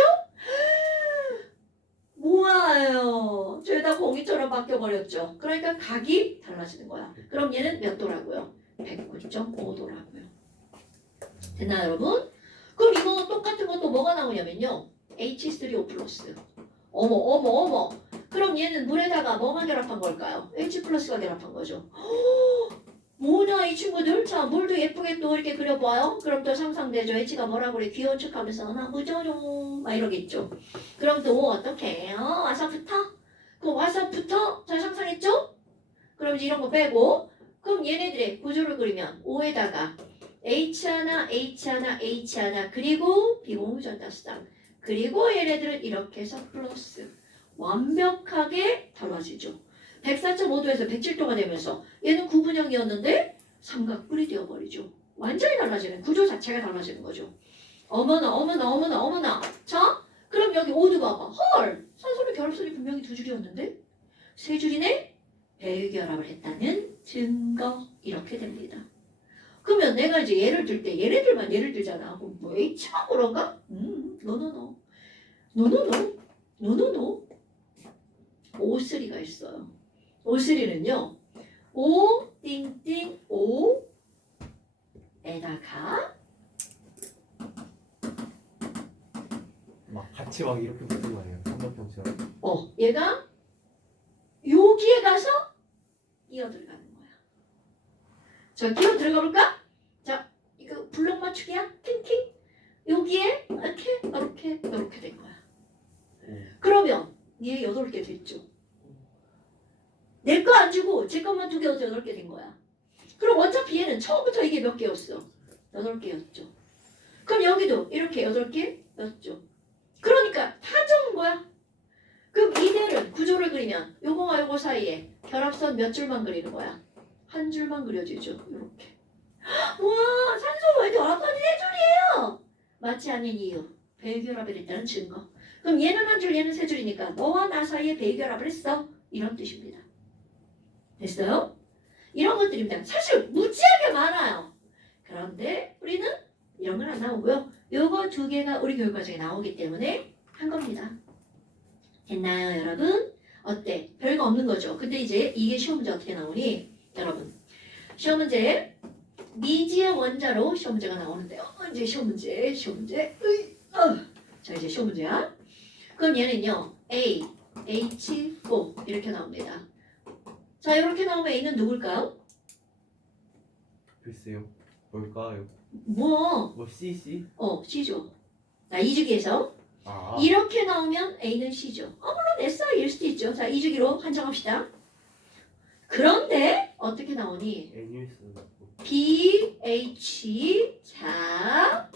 뭐예요? 죄다 공유처럼 바뀌어버렸죠. 그러니까 각이 달라지는 거야. 그럼 얘는 몇 도라고요? 109.5도라고요. 됐나요 여러분? 그럼 이거 똑같은 것도 뭐가 나오냐면요. H3O 플러스. 어머. 그럼 얘는 물에다가 뭐만 결합한 걸까요? H 플러스가 결합한 거죠. 뭐냐 이 친구들? 자 물도 예쁘게 또 이렇게 그려봐요. 그럼 또 상상되죠. H가 뭐라 그래? 귀여운 척하면서 나 무져요 막 이러겠죠. 그럼 또 어떻게 해요? 와서 붙어? 잘 상상했죠? 그럼 이제 이런 거 빼고 그럼 얘네들의 구조를 그리면 O에다가 H 하나 그리고 비공유 전자쌍 그리고 얘네들은 이렇게 해서 플러스 완벽하게 달라지죠. 104.5도에서 107도가 되면서 얘는 구분형이었는데 삼각뿔이 되어버리죠. 완전히 달라지는 구조 자체가 달라지는 거죠. 어머나. 자, 그럼 여기 5도 봐봐. 헐! 산소의 결합선이 분명히 두 줄이었는데 세 줄이네? 배유결합을 했다는 증거. 이렇게 됩니다. 그러면 내가 이제 예를 들 때 얘네들만 예를 들잖아. 그럼 뭐 H만 그런가? 노노노. O3가 있어요. O3는요. O 띵띵 O에다가 막 같이 막 이렇게 붙는 거 아니에요? 삼각형처럼. 얘가 여기에 가서 끼어 들어가는 거야. 자, 끼어 들어가 볼까? 자, 이거 블록 맞추기야? 팅팅. 여기에 이렇게 된 거야. 그러면 얘 8개 됐죠. 내 거 안 주고 제 것만 2개 8개 된 거야. 그럼 어차피 얘는 처음부터 이게 몇 개였어? 8개였죠. 그럼 여기도 이렇게 8개였죠. 그러니까 다 적은 거야. 그럼 이들은 구조를 그리면 요거와 요거 사이에 결합선 몇 줄만 그리는 거야? 한 줄만 그려지죠. 이렇게. 와, 산소 왜 결합선이 4줄이에요? 맞지 않는 이유. 배유결합이 됐다는 증거. 그럼 얘는 한 줄, 얘는 3줄이니까 너와 나 사이에 배유결합을 했어. 이런 뜻입니다. 됐어요? 이런 것들입니다. 사실 무지하게 많아요. 그런데 우리는 이런 건 안 나오고요. 요거 두 개가 우리 교육과정에 나오기 때문에 한 겁니다. 됐나요, 여러분? 어때? 별거 없는 거죠. 근데 이제 이게 시험 문제 어떻게 나오니? 여러분, 시험 문제 미지의 원자로 시험 문제가 나오는데요. 이제 시험 문제. 자, 이제 시험 문제야. 그럼 얘는요, A, H4 이렇게 나옵니다. 자, 이렇게 나오면 A는 누굴까요? 글쎄요. 뭘까요? 뭐, CC? C죠. 자, 2주기에서 아. 이렇게 나오면 A는 C죠. 물론 SI일 수도 있죠. 자, 2주기로 한정합시다. 그런데 어떻게 나오니? 애니스 B, H, 자,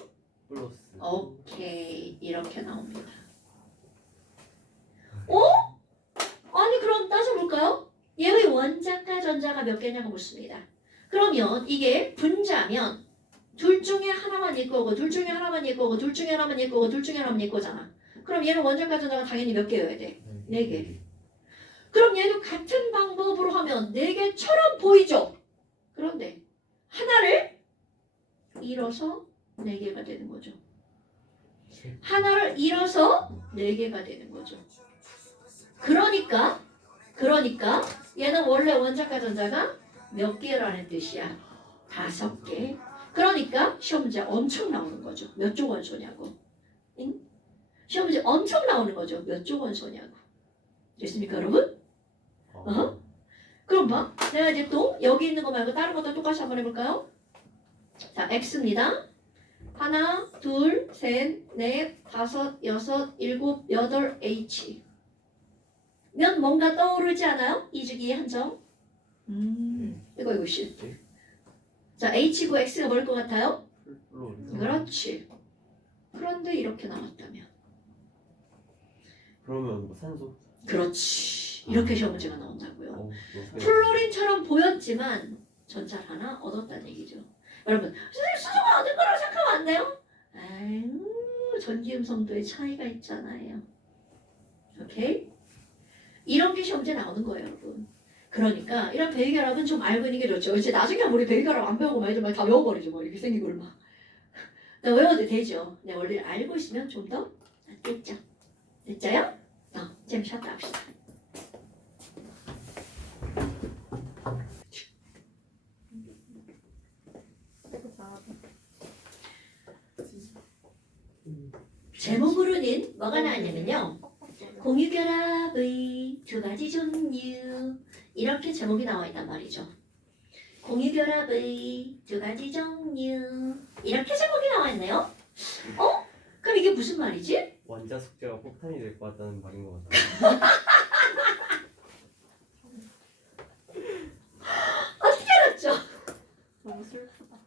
플러스. 오케이. 이렇게 나옵니다. 아니, 그럼 따져볼까요? 얘의 원자과 전자가 몇 개냐고 묻습니다. 그러면 이게 분자면 둘 중에 하나만 얘 거고, 둘 중에 하나만 얘 거고, 둘 중에 하나만 얘 거고, 둘 중에 하나만 얘 거잖아. 그럼 얘는 원자과 전자가 당연히 몇 개여야 돼? 4개. 그럼 얘도 같은 방법으로 하면 4개처럼 보이죠? 그런데 하나를 잃어서 4개가 되는 거죠. 하나를 잃어서 4개가 되는 거죠. 그러니까 얘는 원래 원자과 전자가 몇 개라는 뜻이야? 5개. 그러니까 시험 문제 엄청 나오는 거죠. 몇 조 원소냐고. 응? 시험 문제 엄청 나오는 거죠. 몇 조 원소냐고. 됐습니까, 여러분? 그럼 봐. 내가 이제 또 여기 있는 거 말고 다른 것도 똑같이 한번 해볼까요? 자, X입니다. 하나, 둘, 셋, 넷, 다섯, 여섯, 일곱, 여덟, H. 면 뭔가 떠오르지 않아요? 2주기의 한정. 이거 씨. 자, H고 X가 뭘 것 같아요? 그렇지. 그런데 이렇게 나왔다면. 그러면 뭐 산소? 그렇지. 이렇게 시험 문제가 나온다고요. 뭐 플로린처럼 보였지만 전자를 하나 얻었다는 얘기죠. 여러분, 선생님 수소가 얻은 거라고 생각하면 안 돼요? 아유, 전기음 성도의 차이가 있잖아요. 오케이? 이런 게 시험 문제 나오는 거예요, 여러분. 그러니까 이런 배기결합은 좀 알고 있는 게 좋죠. 이제 나중에 우리 배기결합 안 배우고 막 이러면 다 외워버리죠. 뭐 이렇게 생기고 막. 나 외워도 되죠. 내 원리를 알고 있으면 좀 더 낫겠죠. 됐죠요? 좀 쉬었다 합시다. 제목으로는 뭐가 나왔냐면요. 공유결합의 두 가지 종류 이렇게 제목이 나와 있단 말이죠. 공유결합의 두 가지 종류 이렇게 제목이 나와 있네요. 그럼 이게 무슨 말이지? 원자 숙제가 폭탄이 될 것 같다는 말인 것 같아요. 어떻게 알았죠? 너무 슬프다.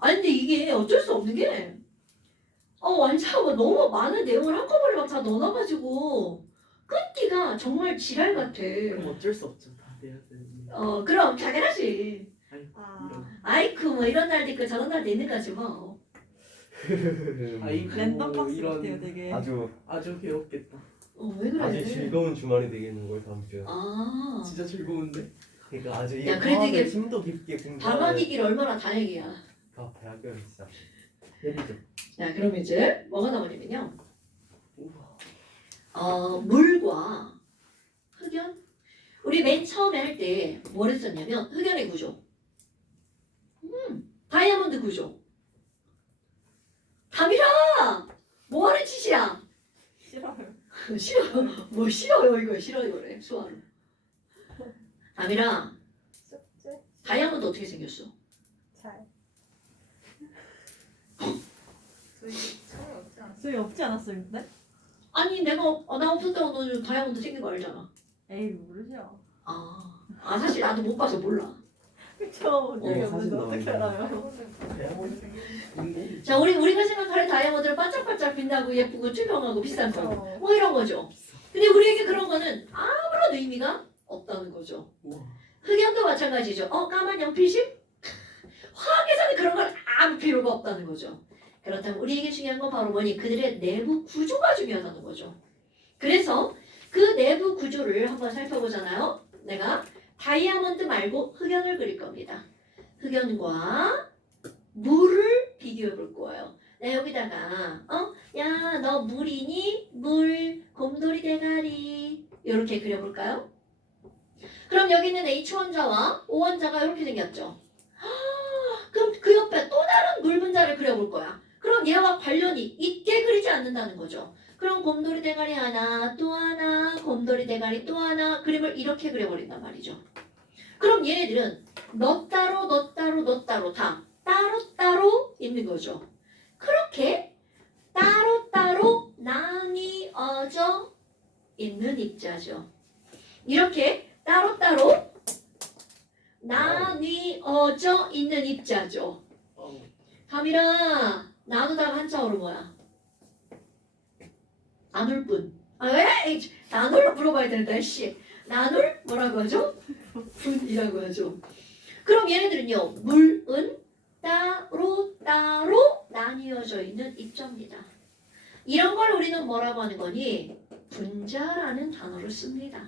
아니 근데 이게 어쩔 수 없는 게 완자하고 너무 많은 내용을 한꺼번에 막 다 넣어놔가지고 끊기가 정말 지랄 같아. 그럼 어쩔 수 없죠. 다 돼야 되는데. 그럼 당연하지. 아, 아이쿠 뭐 이런 날도 있고 저런 날도 있는 거지 뭐. 아이고, 랜덤 박스 이런 같아요, 되게. 아주 괴롭겠다. 왜 그래? 아주 즐거운 주말이 되겠는 걸 다음 주에. 진짜 즐거운데. 그러니까 아주 야, 그래도 이게 심도 깊게 공부하는 방학이길 얼마나 다행이야. 대학교는 진짜. 내리죠. 자, 그럼 이제 뭐가 나오냐면요. 우와. 물과 흑연. 우리 맨 처음에 할 때 뭘 했었냐면 흑연의 구조. 다이아몬드 구조. 담이라! 뭐 하는 짓이야? 싫어요. 싫어. 뭐 싫어요 이거 싫어요래 수아로. 담이라. 숙제 다이아몬드 어떻게 생겼어? 잘. 저희 수이 없지 않았어요, 근데? 아니 내가 나 없었다고 너 다이아몬드 생긴 거 알잖아. 에이, 모르죠. 사실 나도 못 봐서 몰라. 그쵸. 네, 이게 사진 없는데 어떻게 나오는 알아요? 자 우리가 생각하는 다이아몬드는 반짝반짝 빛나고 예쁘고 투명하고 비싼 거. 뭐 이런 거죠. 근데 우리에게 그런 거는 아무런 의미가 없다는 거죠. 우와. 흑연도 마찬가지죠. 까만 연필심? 화학에서는 그런 건 아무 필요가 없다는 거죠. 그렇다면 우리에게 중요한 건 바로 뭐니? 그들의 내부 구조가 중요하다는 거죠. 그래서 그 내부 구조를 한번 살펴보잖아요. 내가 다이아몬드 말고 흑연을 그릴 겁니다. 흑연과 물을 비교해 볼 거예요. 내 여기다가 야, 너 물이니? 물, 곰돌이 대가리 이렇게 그려볼까요? 그럼 여기 있는 H1자와 O1자가 이렇게 생겼죠. 그럼 그 옆에 또 다른 물 분자를 그려볼 거야. 그럼 얘와 관련이 있게 그리지 않는다는 거죠. 그럼 곰돌이 대가리 하나, 또 하나, 곰돌이 대가리 또 하나 그림을 이렇게 그려버린단 말이죠. 그럼 얘네들은 너 따로 너 따로 너 따로 다 따로따로 있는 거죠. 그렇게 따로따로 나뉘어져 있는 입자죠. 이렇게 따로따로 나뉘어져 있는 입자죠. 담이라 나누다가 한자어로 뭐야? 나눌 뿐. 아 왜? 나눌 물어봐야 되는데 씨. 나눌 뭐라고 하죠? 분이라고 하죠. 그럼 얘네들은요. 물은 따로 나뉘어져 있는 입자입니다. 이런 걸 우리는 뭐라고 하는 거니? 분자라는 단어를 씁니다.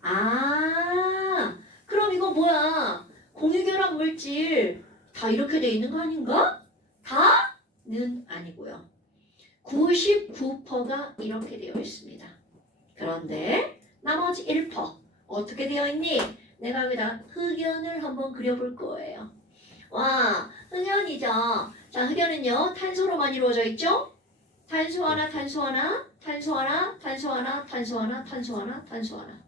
아, 그럼 이거 뭐야? 공유결합 물질 다 이렇게 돼 있는 거 아닌가? 다는 아니고요. 99%가 이렇게 되어 있습니다. 그런데 나머지 1% 어떻게 되어 있니? 내가 여기다 흑연을 한번 그려볼 거예요. 와, 흑연이죠. 자, 흑연은요 탄소로만 이루어져 있죠? 탄소 하나, 탄소 하나, 탄소 하나, 탄소 하나, 탄소 하나, 탄소 하나, 탄소 하나.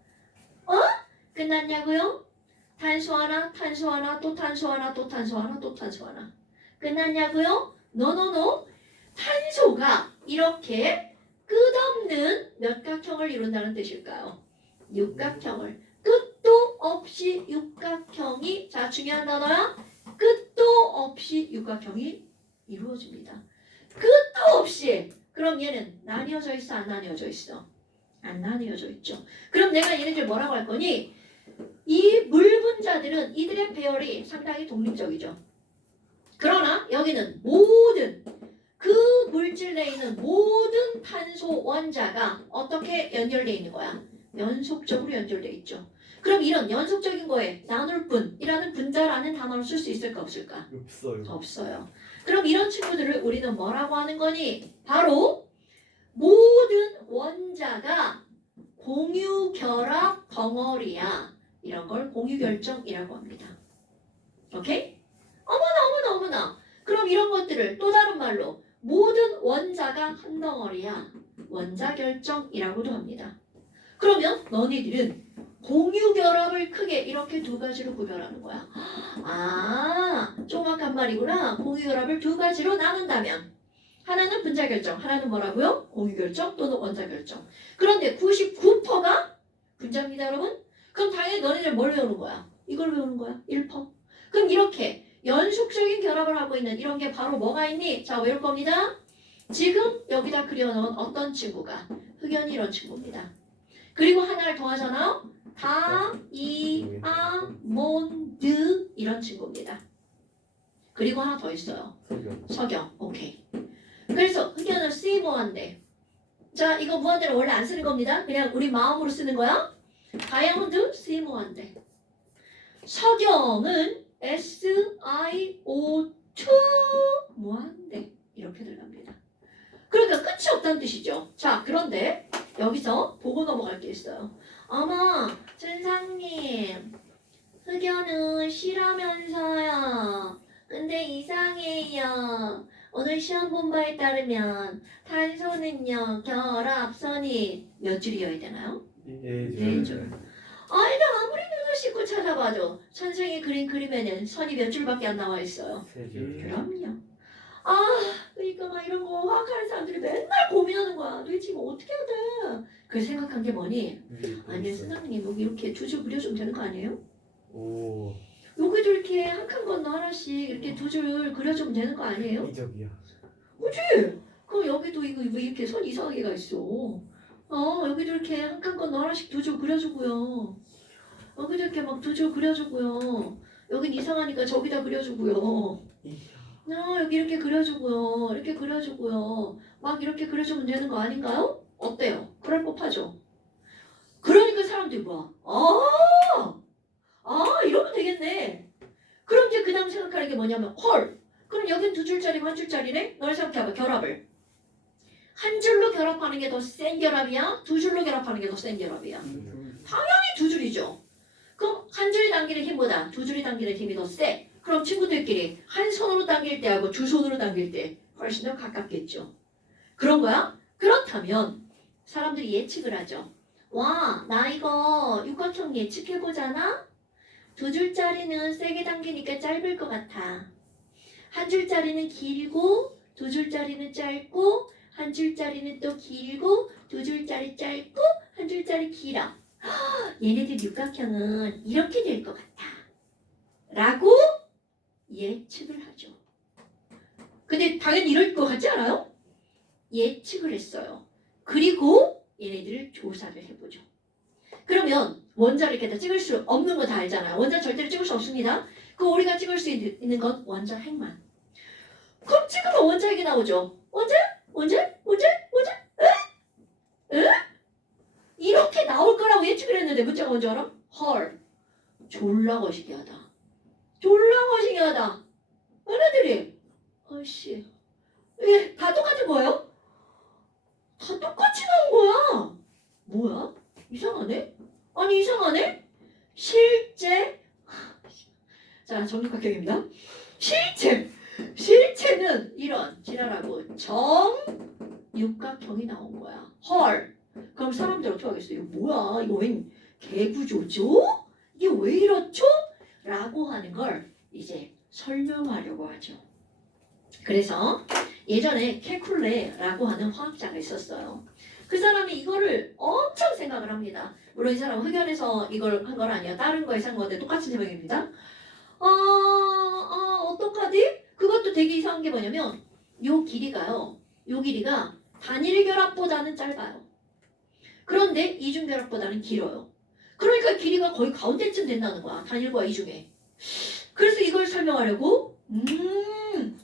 끝났냐고요? 탄소 하나, 탄소 하나, 또 탄소 하나, 또 탄소 하나, 또 탄소 하나. 끝났냐고요? 노노노. 탄소가 이렇게 끝없는 몇 각형을 이룬다는 뜻일까요? 육각형을. 끝도 없이 육각형이, 자 중요한 단어야. 끝도 없이 육각형이 이루어집니다. 끝도 없이. 그럼 얘는 나뉘어져 있어, 안 나뉘어져 있어? 안 나뉘어져 있죠. 그럼 내가 얘네들 뭐라고 할 거니? 이 물분자들은 이들의 배열이 상당히 독립적이죠. 그러나 여기는 모든 그 물질 내에 있는 모든 탄소 원자가 어떻게 연결되어 있는 거야? 연속적으로 연결되어 있죠. 그럼 이런 연속적인 거에 나눌 뿐이라는 분자라는 단어를 쓸 수 있을까 없을까? 없어요. 없어요. 그럼 이런 친구들을 우리는 뭐라고 하는 거니? 바로 모든 원자가 공유결합 덩어리야. 이런 걸 공유결정이라고 합니다. 오케이? 어머나. 그럼 이런 것들을 또 다른 말로 모든 원자가 한 덩어리야. 원자결정이라고도 합니다. 그러면 너희들은 공유결합을 크게 이렇게 두 가지로 구별하는 거야. 아, 조막한 말이구나. 공유결합을 두 가지로 나눈다면 하나는 분자결정, 하나는 뭐라고요? 공유결정 또는 원자결정. 그런데 99%가 분자입니다, 여러분. 그럼 당연히 너네들 뭘 외우는 거야? 이걸 외우는 거야? 1%. 그럼 이렇게 연속적인 결합을 하고 있는 이런 게 바로 뭐가 있니? 자, 외울 겁니다. 지금 여기다 그려놓은 어떤 친구가? 흑연이 이런 친구입니다. 그리고 하나를 더하잖아. 다이아몬드 이런 친구입니다. 그리고 하나 더 있어요. 석영. 오케이. 그래서 흑연은 C 무한대. 자, 이거 무한대는 원래 안 쓰는 겁니다. 그냥 우리 마음으로 쓰는 거야. 다이아몬드 C 무한대. 석영은 SiO2 무한대. 이렇게 들어갑니다. 그러니까 끝이 없다는 뜻이죠. 자, 그런데 여기서 보고 넘어갈 게 있어요. 어머, 준상님, 흑연은 C라면서요. 근데 이상해요. 오늘 시험 본 바에 따르면 탄소는요, 결합선이 몇 줄이어야 되나요? 네 줄. 아이가 아무리 눈을 씻고 찾아봐도 선생이 그린 그림에는 선이 몇 줄밖에 안 나와 있어요. 그럼요. 아, 그러니까 막 이런 거 화학하는 사람들이 맨날 고민하는 거야. 도대체 이거 어떻게 해야 돼? 그래서 생각한 게 뭐니? 아니, 선생님 여기 이렇게 두 줄 그려주면 되는 거 아니에요? 오, 여기도 이렇게 한 칸 건너 하나씩 이렇게 두 줄 그려주면 되는 거 아니에요? 이적이야. 그치? 그럼 여기도 이거 왜 이렇게 선 이상하게가 있어? 여기도 이렇게 한 칸 건너 하나씩 두 줄 그려주고요. 여기도 이렇게 막 두 줄 그려주고요. 여긴 이상하니까 저기다 그려주고요. 여기 이렇게 그려주고요. 이렇게 그려주고요. 막 이렇게 그려주면 되는 거 아닌가요? 어때요? 그럴 법하죠? 그러니까 사람들이 뭐야? 이러면 되겠네. 그럼 이제 그 사람 생각하는 게 뭐냐면 헐 그럼 여긴 두 줄짜리고 한 줄짜리네? 널 생각해봐 결합을 한 줄로 결합하는 게 더 센 결합이야? 두 줄로 결합하는 게 더 센 결합이야? 두 줄이죠. 그럼 한 줄이 당기는 힘보다 두 줄이 당기는 힘이 더 세. 그럼 친구들끼리 한 손으로 당길 때하고 두 손으로 당길 때 훨씬 더 가깝겠죠. 그런 거야? 그렇다면 사람들이 예측을 하죠. 와, 나 이거 육각형 예측해보잖아? 두 줄짜리는 세게 당기니까 짧을 것 같아. 한 줄짜리는 길고 두 줄짜리는 짧고 한 줄짜리는 또 길고 두 줄짜리 짧고 한 줄짜리 길어. 얘네들 육각형은 이렇게 될 것 같아. 라고 예측을 하죠. 근데 당연히 이럴 것 같지 않아요? 예측을 했어요. 그리고 얘네들을 조사를 해보죠. 그러면 원자를 이렇게 다 찍을 수 없는 거 다 알잖아요. 원자 절대로 찍을 수 없습니다. 그 우리가 찍을 수 있는 건 원자 핵만. 그럼 찍으면 원자 핵이 나오죠. 원자? 이렇게 나올 거라고 예측을 했는데 문자가 뭔지 알아? 헐. 졸라 거시기하다. 얘네들이 아씨 예, 다 똑같은 거예요? 다 똑같이 나온 거야. 뭐야? 이상하네? 아니 이상하네? 실제 자 정육각형입니다. 실제는 이런 지랄하고 정육각형이 나온 거야. 헐. 그럼 사람들 어떻게 하겠어? 이거 뭐야? 이거 웬 개구조죠? 이게 왜 이렇죠? 라고 하는 걸 이제 설명하려고 하죠. 그래서 예전에 케쿨레라고 하는 화학자가 있었어요. 그 사람이 이거를 엄청 생각을 합니다. 물론 이 사람은 흑연에서 이걸 한 건 아니에요. 다른 거에서 한 건데 똑같은 제목입니다. 어떡하지? 그것도 되게 이상한 게 뭐냐면 요 길이가 단일 결합보다는 짧아요. 그런데 이중 결합보다는 길어요. 그러니까 길이가 거의 가운데쯤 된다는 거야. 단일과 이중에. 그래서 이걸 설명하려고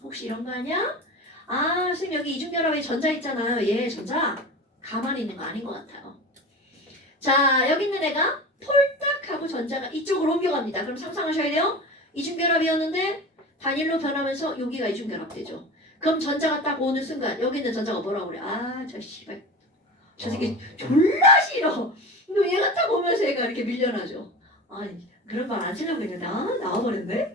혹시 이런 거 아니야? 아 선생님 여기 이중결합에 전자 있잖아요. 얘 전자 가만히 있는 거 아닌 것 같아요. 자 여기 있는 애가 폴딱 하고 전자가 이쪽으로 옮겨갑니다. 그럼 상상하셔야 돼요. 이중결합이었는데 단일로 변하면서 여기가 이중결합되죠. 그럼 전자가 딱 오는 순간 여기 있는 전자가 뭐라고 그래? 아 저 씨발 저 새끼 졸라 싫어. 근데 얘가 딱 오면서 얘가 이렇게 밀려나죠. 아니 그런 말 안 쓰려고 그냥 나와버렸네.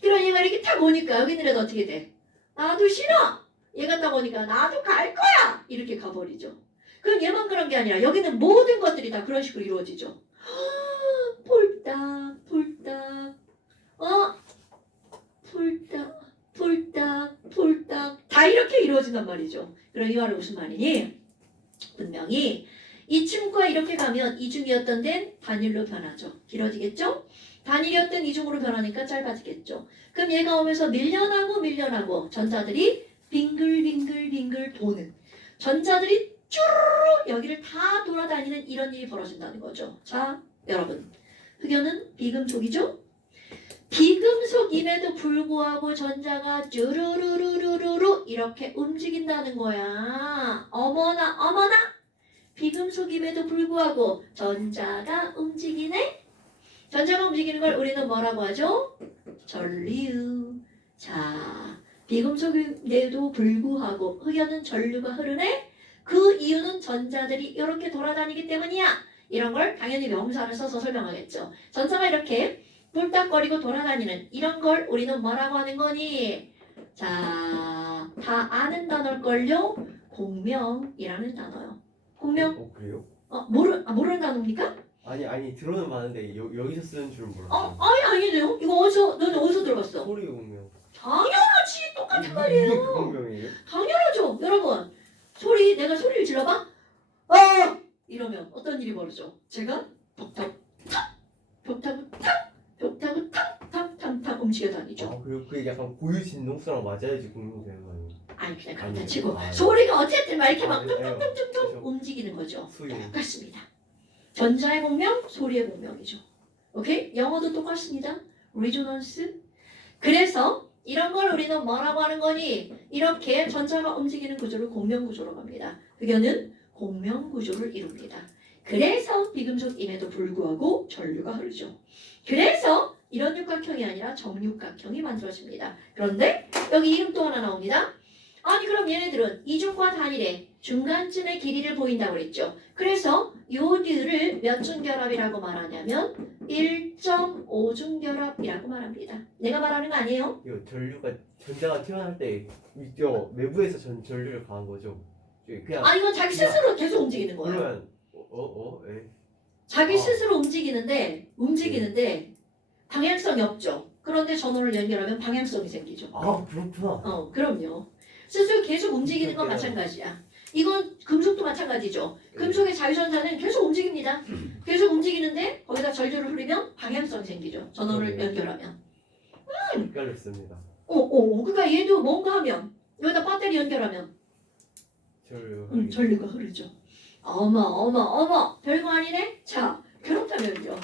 그럼 얘가 이렇게 탁 오니까 여기 있는 애도 어떻게 돼? 나도 싫어. 얘가 딱 오니까 나도 갈 거야. 이렇게 가버리죠. 그럼 얘만 그런 게 아니라 여기 있는 모든 것들이 다 그런 식으로 이루어지죠. 폴딱 폴딱 다 이렇게 이루어진단 말이죠. 그럼 이 말은 무슨 말이니? 분명히 이 친구가 이렇게 가면 이중이었던 데는 단일로 변하죠. 길어지겠죠? 단일이었던 이중으로 변하니까 짧아지겠죠. 그럼 얘가 오면서 밀려나고 전자들이 빙글빙글 도는 전자들이 쭈르르 여기를 다 돌아다니는 이런 일이 벌어진다는 거죠. 자 여러분 흑연은 비금속이죠? 비금속임에도 불구하고 전자가 쭈르르르르르 이렇게 움직인다는 거야. 어머나 비금속임에도 불구하고 전자가 움직이네? 전자가 움직이는 걸 우리는 뭐라고 하죠? 전류. 자, 비금속임에도 불구하고 흑연은 전류가 흐르네? 그 이유는 전자들이 이렇게 돌아다니기 때문이야. 이런 걸 당연히 명사를 써서 설명하겠죠. 전자가 이렇게 뿔딱거리고 돌아다니는 이런 걸 우리는 뭐라고 하는 거니? 자, 다 아는 단어일걸요? 공명이라는 단어요. 공명? 그래요? 모르는 단어입니까? 아니 들어는 봤는데 여기서 쓰는 줄은 몰랐어요. 아니네요. 이거 너는 어디서 들어봤어? 소리 공명. 당연하지. 똑같은 이게 말이에요. 그 공명이에요? 당연하죠. 여러분, 내가 소리를 질러봐? 이러면 어떤 일이 벌어져? 제가 벽타고 탁 움직여 다니죠. 그리고 그게 약간 고유 진동수랑 맞아야지 공명이 되는 거 아니에요? 아니 그냥 그렇다 아니, 치고 아니. 소리가 어쨌든 막 이렇게 막 네, 뚱뚱뚱뚱 움직이는 거죠. 수위. 똑같습니다. 전자의 공명, 소리의 공명이죠. 오케이? 영어도 똑같습니다. 리조넌스. 그래서 이런 걸 우리는 뭐라고 하는 거니? 이렇게 전자가 움직이는 구조를 공명 구조로 합니다. 흑연은 공명 구조를 이룹니다. 그래서 비금속임에도 불구하고 전류가 흐르죠. 그래서 이런 육각형이 아니라 정육각형이 만들어집니다. 그런데 여기 이름 또 하나 나옵니다. 아니 그럼 얘네들은 이중과 단일의 중간쯤의 길이를 보인다고 그랬죠. 그래서 요들을 몇 중결합이라고 말하냐면 1.5중결합이라고 말합니다. 내가 말하는 거 아니에요? 이거 전자가 튀어나올 때 이거 외부에서 전류를 가한 거죠. 그냥 아 이건 자기 스스로 계속 움직이는 거예요. 그러면 예. 자기 어. 스스로 움직이는데 방향성이 없죠. 그런데 전원을 연결하면 방향성이 생기죠. 아 그렇구나. 그럼요. 스스로 계속 움직이는 건 마찬가지야. 이건 금속도 마찬가지죠. 금속의 자유전자는 계속 움직입니다. 계속 움직이는데 거기다 전류를 흐리면 방향성이 생기죠. 전원을 연결하면. 헷갈렸습니다. 그러니까 얘도 뭔가 하면 여기다 배터리 연결하면 전류가 흐르죠. 어머 별거 아니네. 자 그렇다면요.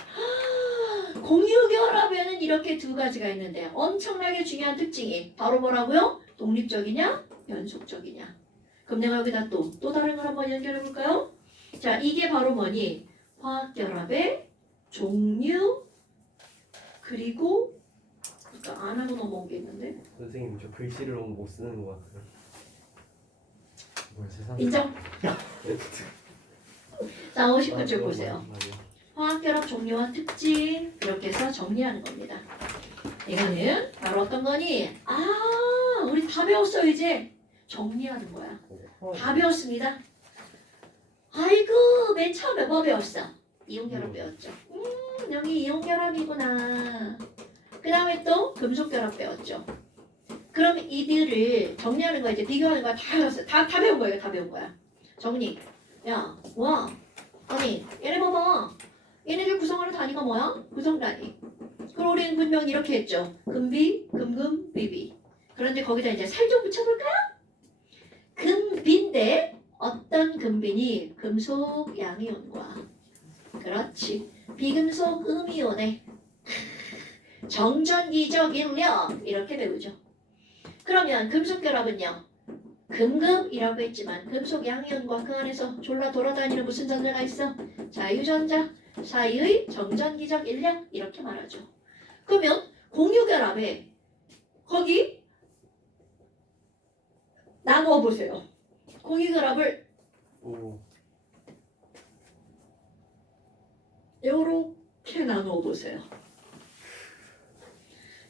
공유결합에는 이렇게 두 가지가 있는데 엄청나게 중요한 특징이 바로 뭐라고요? 독립적이냐 연속적이냐. 그럼 내가 여기다 또 다른 걸 한번 연결해 볼까요? 자 이게 바로 뭐니? 화학결합의 종류 그리고 그러니까 안 하고 넘어온 게 있는데 선생님 저 글씨를 너무 못 쓰는 것 같아요. 뭐야 세상. 인정? 자 59쪽 보세요. 화학결합 종류와 특징 이렇게 해서 정리하는 겁니다. 이거는 바로 어떤 거니? 우리 다 배웠어 이제. 정리하는 거야. 다 배웠습니다. 아이고 맨 처음에 뭐 배웠어? 이온결합 배웠죠. 여기 이온결합이구나. 그 다음에 또 금속결합 배웠죠. 그럼 이들을 정리하는 거야. 이제 비교하는 거야. 다 배웠어. 다 배운 거예요. 다 배운 거야. 정리. 야, 와. 아니 얘네 봐봐. 얘네들 구성하는 단위가 뭐야? 구성 단위. 그럼 우리는 분명 이렇게 했죠. 금비, 금금, 비비. 그런데 거기다 이제 살 좀 붙여볼까요? 금비인데 어떤 금비니? 금속 양이온과 그렇지. 비금속 음이온에 정전기적 인력 이렇게 배우죠. 그러면 금속결합은요. 금금이라고 했지만 금속 양이온과 그 안에서 졸라 돌아다니는 무슨 전자가 있어? 자유전자 사이의 정전기적 인력 이렇게 말하죠. 그러면 공유결합에 거기 나누어 보세요. 공유결합을 이렇게 나누어 보세요.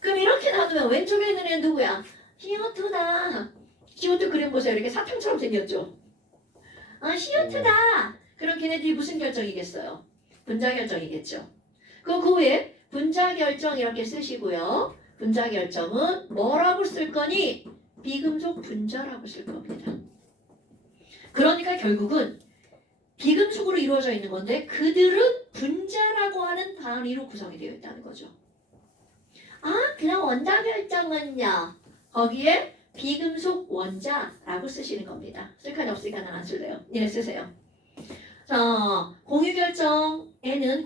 그럼 이렇게 나누면 왼쪽에 있는 애는 누구야? CO2다. CO2 그림 보세요. 이렇게 사탕처럼 생겼죠. CO2다. 그럼 걔네들이 무슨 결정이겠어요? 분자 결정이겠죠. 그 후에 분자 결정 이렇게 쓰시고요. 분자 결정은 뭐라고 쓸 거니? 비금속 분자라고 쓸 겁니다. 그러니까 결국은 비금속으로 이루어져 있는 건데 그들은 분자라고 하는 단위로 구성이 되어 있다는 거죠. 그냥 원자 결정은요. 거기에 비금속 원자라고 쓰시는 겁니다. 쓸 칸이 없으니까 난 안 쓸래요. 니네 쓰세요. 자,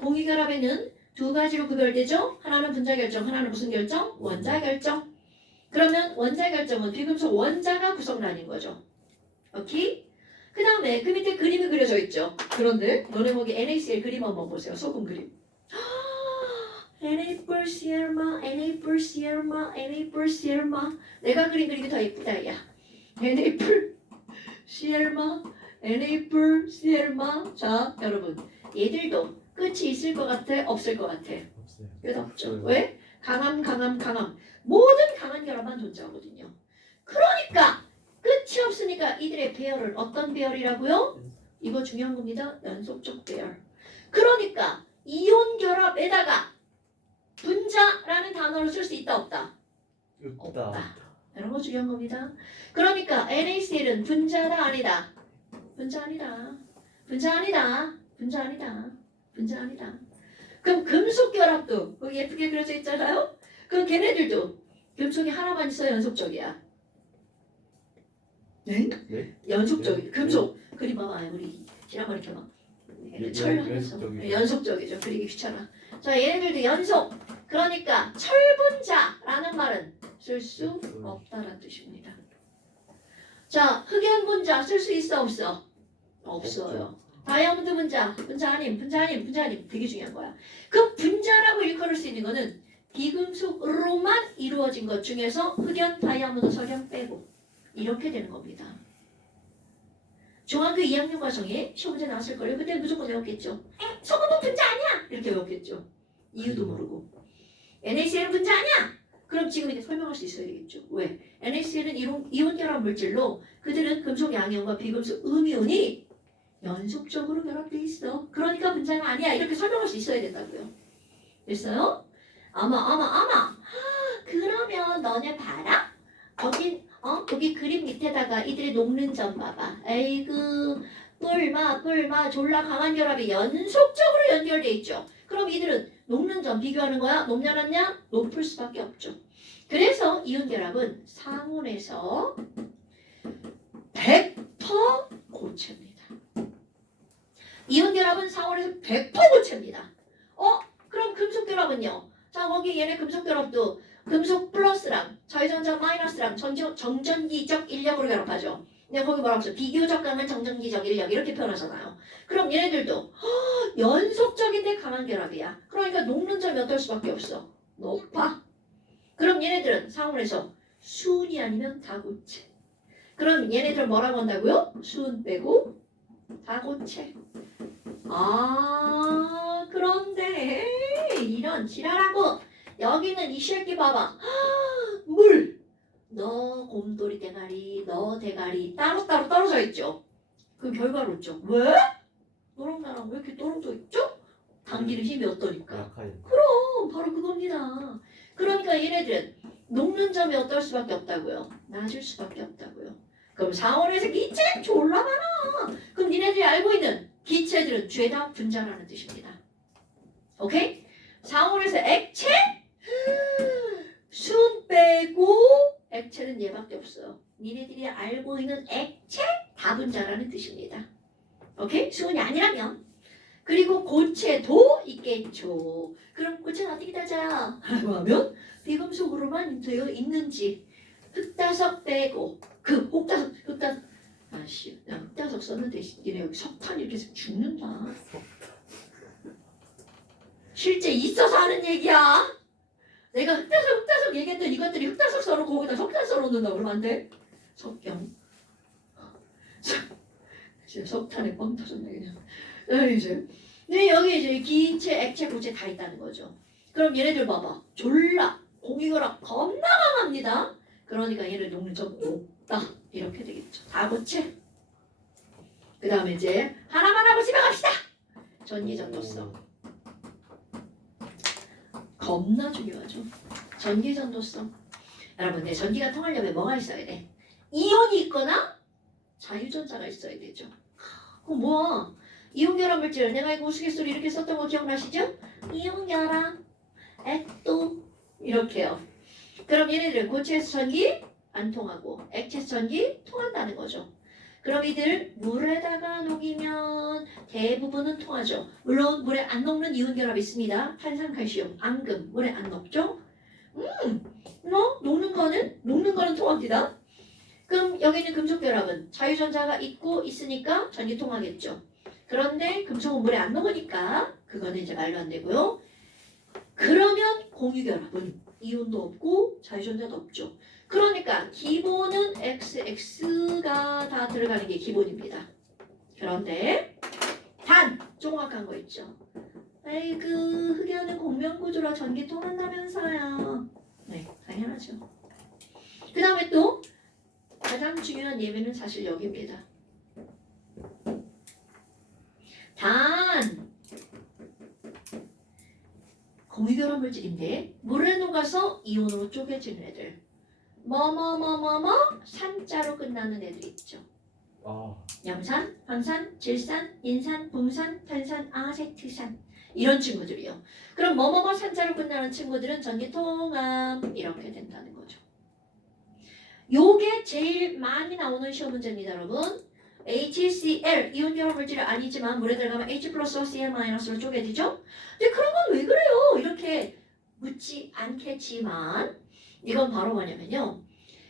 공유결합에는 두 가지로 구별되죠. 하나는 분자 결정, 하나는 무슨 결정? 원자 결정. 그러면 원자 결정은 비금속 원자가 구성란인 거죠. 오케이? 그 다음에 그 밑에 그림이 그려져 있죠. 그런데 너네 거기 NaCl 그림 한번 보세요. 소금 그림. Na+Cl마, Na+Cl마, Na+Cl마. 내가 그린 그림이 더 예쁘다 야. Na+Cl마, Na+Cl마. 자 여러분 얘들도 끝이 있을 것 같아? 없을 것 같아? 없어요. 끝 없죠. 없어요. 왜? 강함 모든 강한 결합만 존재하거든요. 그러니까 끝이 없으니까 이들의 배열은 어떤 배열이라고요? 이거 중요한 겁니다. 연속적 배열. 그러니까 이온 결합에다가 분자라는 단어를 쓸 수 있다 없다? 없다. 이런 거 중요한 겁니다. 그러니까 NaCl은 분자다 아니다? 분자 아니다. 그럼 금속 결합도 거기 예쁘게 그려져 있잖아요. 그럼 걔네들도 금속이 하나만 있어 연속적이야. 네? 네? 연속적이. 네? 금속 그림 봐봐 우리 지난번에 켜봐. 철하면서 연속적이죠. 연속적이죠. 그리기 귀찮아. 자 얘네들도 연속. 그러니까 철분자라는 말은 쓸 수 없다라는 뜻입니다. 자 흑연분자 쓸 수 있어 없어? 없어요. 다이아몬드 분자 아님 되게 중요한 거야. 그 분자라고 일컬을 수 있는 거는 비금속으로만 이루어진 것 중에서 흑연, 다이아몬드, 석연 빼고 이렇게 되는 겁니다. 중학교 2학년 과정에 시험 문제 나왔을 거예요. 그때 무조건 외웠겠죠. 석음은 분자 아니야! 이렇게 외웠겠죠. 이유도 모르고. NaCl은 분자 아니야! 그럼 지금 이제 설명할 수 있어야 되겠죠. 왜? NaCl은 이온 결합 물질로 그들은 금속 양이온과 비금속 음이온이 연속적으로 결합돼 있어. 그러니까 분자가 아니야. 이렇게 설명할 수 있어야 된다고요. 됐어요? 어머. 그러면 너네 봐라. 거기 그림 밑에다가 이들이 녹는 점 봐봐. 에이그 뿔마 졸라 강한 결합이 연속적으로 연결돼 있죠. 그럼 이들은 녹는 점 비교하는 거야? 높냐 낮냐? 높을 수밖에 없죠. 그래서 이온 결합은 상온에서 100% 고체입니다. 이온 결합은 상온에서 100% 고체입니다. 그럼 금속 결합은요? 자, 거기 얘네 금속 결합도 금속 플러스랑 자유전자 마이너스랑 정전기적 인력으로 결합하죠. 근데 거기 뭐라고 했어? 비교적 강한 정전기적 인력 이렇게 표현하잖아요. 그럼 얘네들도 연속적인데 강한 결합이야. 그러니까 녹는 점이 어떨 수밖에 없어. 높아. 그럼 얘네들은 상온에서 수은이 아니면 다고체. 그럼 얘네들 뭐라고 한다고요? 수은 빼고 다고체. 그런데 이런 지랄하고 여기는 이 새끼 봐봐. 물! 너 곰돌이 대가리, 너 대가리 따로따로 떨어져 있죠? 그 결과로 있죠. 왜? 너랑 나랑 왜 이렇게 떨어져 있죠? 당기는 힘이 어떠니까? 약하니까. 바로 그겁니다. 그러니까 얘네들은 녹는 점이 어떨 수밖에 없다고요? 낮을 수밖에 없다고요. 그럼 상온에서 기체 졸라 많아. 그럼 니네들이 알고 있는 기체들은 죄다 분자라는 뜻입니다. 오케이? 상온에서 액체? 수은 빼고 액체는 얘밖에 없어요. 니네들이 알고 있는 액체 다 분자라는 뜻입니다. 오케이? 수은이 아니라면. 그리고 고체도 있겠죠. 그럼 고체는 어떻게 따져요? 라고 하면 비금속으로만 되어 있는지 흑다석 빼고 흑다석 썼는데 니네 여기 석탄 이렇게 해서 죽는다. 실제 있어서 하는 얘기야. 내가 흑다석 얘기했더니 이것들이 흑다석 써놓고 거기다 석탄 써놓는다고 그러면 안 돼? 석경. 진짜 석탄에 뻥 터졌네 그냥. 이제 여기 이제 기체, 액체, 고체 다 있다는 거죠. 그럼 얘네들 봐봐. 졸라 공유결합 겁나 강합니다. 그러니까 얘를 녹는 점 높다. 이렇게 되겠죠. 다고체. 그 다음에 이제 하나만 하고 집에 갑시다. 전기전도성. 겁나 중요하죠. 전기전도성. 여러분, 내 전기가 통하려면 뭐가 있어야 돼? 이온이 있거나 자유전자가 있어야 되죠. 그럼 뭐야? 이온결합 물질. 내가 이거 우스갯소리 이렇게 썼던 거 기억나시죠? 이온결합, 액도 이렇게요. 그럼 얘네들은 고체에서 전기 안 통하고 액체에서 전기 통한다는 거죠. 그럼 이들 물에다가 녹이면 대부분은 통하죠. 물론 물에 안 녹는 이온결합이 있습니다. 탄산칼슘, 앙금 물에 안 녹죠. 녹는 거는 통합니다. 그럼 여기 있는 금속결합은 자유전자가 있으니까 전기 통하겠죠. 그런데 금속은 물에 안 녹으니까 그거는 이제 말도 안 되고요. 그러면 공유결합은 이온도 없고 자유전자도 없죠. 그러니까 기본은 XX가 다 들어가는 게 기본입니다. 그런데 단 정확한 거 있죠. 그 흑연은 공명구조라 전기 통한다면서요. 네, 당연하죠. 그 다음에 또 가장 중요한 예외는 사실 여기입니다. 단 공유결합 물질인데 물에 녹아서 이온으로 쪼개지는 애들. 산자로 끝나는 애들 있죠. 염산, 황산, 질산, 인산, 붕산, 탄산, 아세트산 이런 친구들이요. 그럼 산자로 끝나는 친구들은 전기통합 이렇게 된다는 거죠. 요게 제일 많이 나오는 시험 문제입니다, 여러분. HCl 이온결합 물질은 아니지만 물에 들어가면 H 플러스 Cl 마이너스로 쪼개지죠. 근데 그런 건 왜 그래요? 이렇게 묻지 않겠지만 이건 바로 뭐냐면요.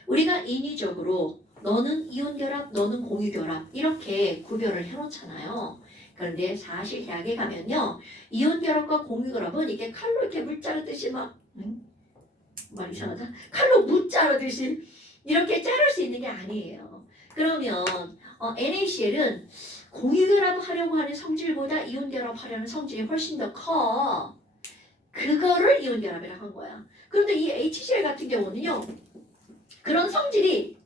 우리가 인위적으로 너는 이온결합, 너는 공유결합 이렇게 구별을 해놓잖아요. 그런데 사실 대학에 가면요. 이온결합과 공유결합은 이게 칼로 이렇게 물 자르듯이 막 말 이상하다. 칼로 무 자르듯이 이렇게 자를 수 있는 게 아니에요. 그러면 NaCl은 공유결합 하려고 하는 성질보다 이온결합 하려는 성질이 훨씬 더 커. 그거를 이온결합이라고 한 거야. 그런데 이 HCl 같은 경우는요. 그런 성질이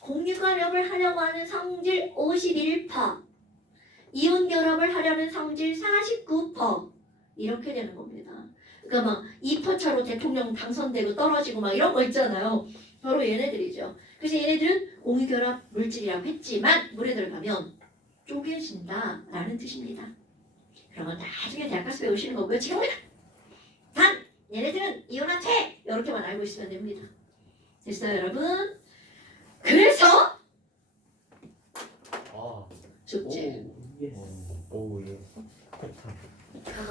공유결합을 하려고 하는 성질 51%, 이온결합을 하려는 성질 49% 이렇게 되는 겁니다. 그러니까 막 2% 차로 대통령 당선되고 떨어지고 막 이런 거 있잖아요. 바로 얘네들이죠. 그래서 얘네들은 공유결합 물질이라고 했지만 물에 들어가면 쪼개진다라는 뜻입니다. 그런 건 나중에 대학 가서 배우시는 거고요. 지금은 단 얘네들은 이온화체 이렇게만 알고 있으면 됩니다. 됐어요, 여러분? 그래서 아. 숙제 오, 예스. 오 예. 폭탄.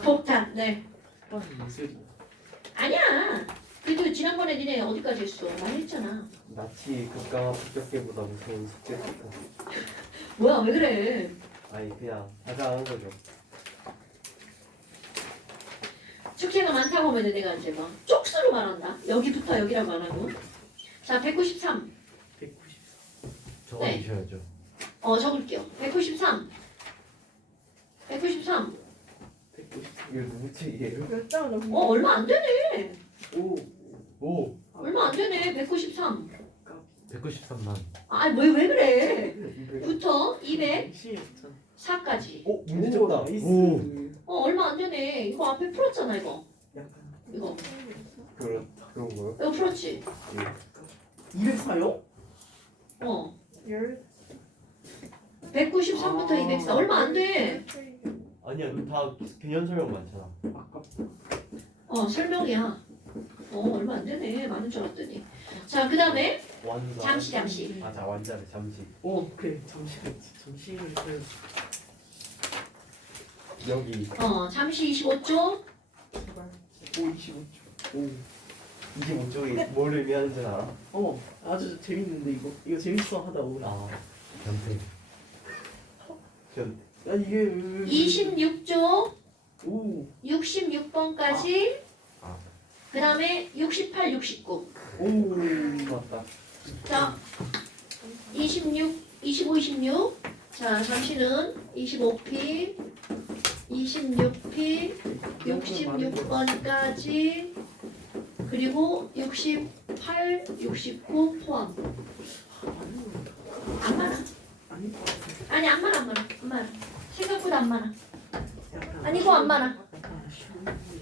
폭탄. 네. 아, 예술이야. 아니야. 그래도 지난번에 니네 어디까지 했어? 많이 했잖아. 나치 극강화 폭격기보다 무서운 숙제 폭탄. 뭐야, 왜 그래? 아니 그냥 가장한 거죠. 숙제가 많다고 하면 내가 이제 막 쪽수로 말한다. 여기부터 여기라고 안 하고. 자, 193. 194. 적어주셔야죠. 적을게요. 193. 193. 193. 이거 누구 책이에요? 몇 장을 넣은 얼마 안 되네. 오. 오. 얼마 안 되네. 193. 193만. 왜 그래? 부터 204. 204까지. 오 문제 적다. 나이스. 오. 얼마 안 되네. 이거 앞에 풀었잖아, 이거. 약간 이거. 그런 거요? 이거 풀었지? 204요? 193부터 204. 얼마 안 돼. 아니야 이거 다 개념 설명 많잖아. 아깝다. 설명이야. 얼마 안 되네. 많은 줄 알았더니. 자, 그 다음에 완자. 잠시. 아자 완자래 잠시. 오, 그래. 잠시를 그 여기 잠시 25초. 제발. 오, 25초. 오. 25쪽이 뭘 의미하는지 알아? 아주 재밌는데 이거 재밌어 하다 보면. 아 변태. 전 야 이게 26쪽. 오. 66번까지. 아. 그 다음에 68, 69. 오. 맞다. 자, 26, 25, 26. 자, 잠시는 25P, 26P, 66번까지, 그리고 68, 69 포함. 안 많아. 아니. 아니, 안 많아. 생각보다 안 많아. 약간 아니고 안 많아.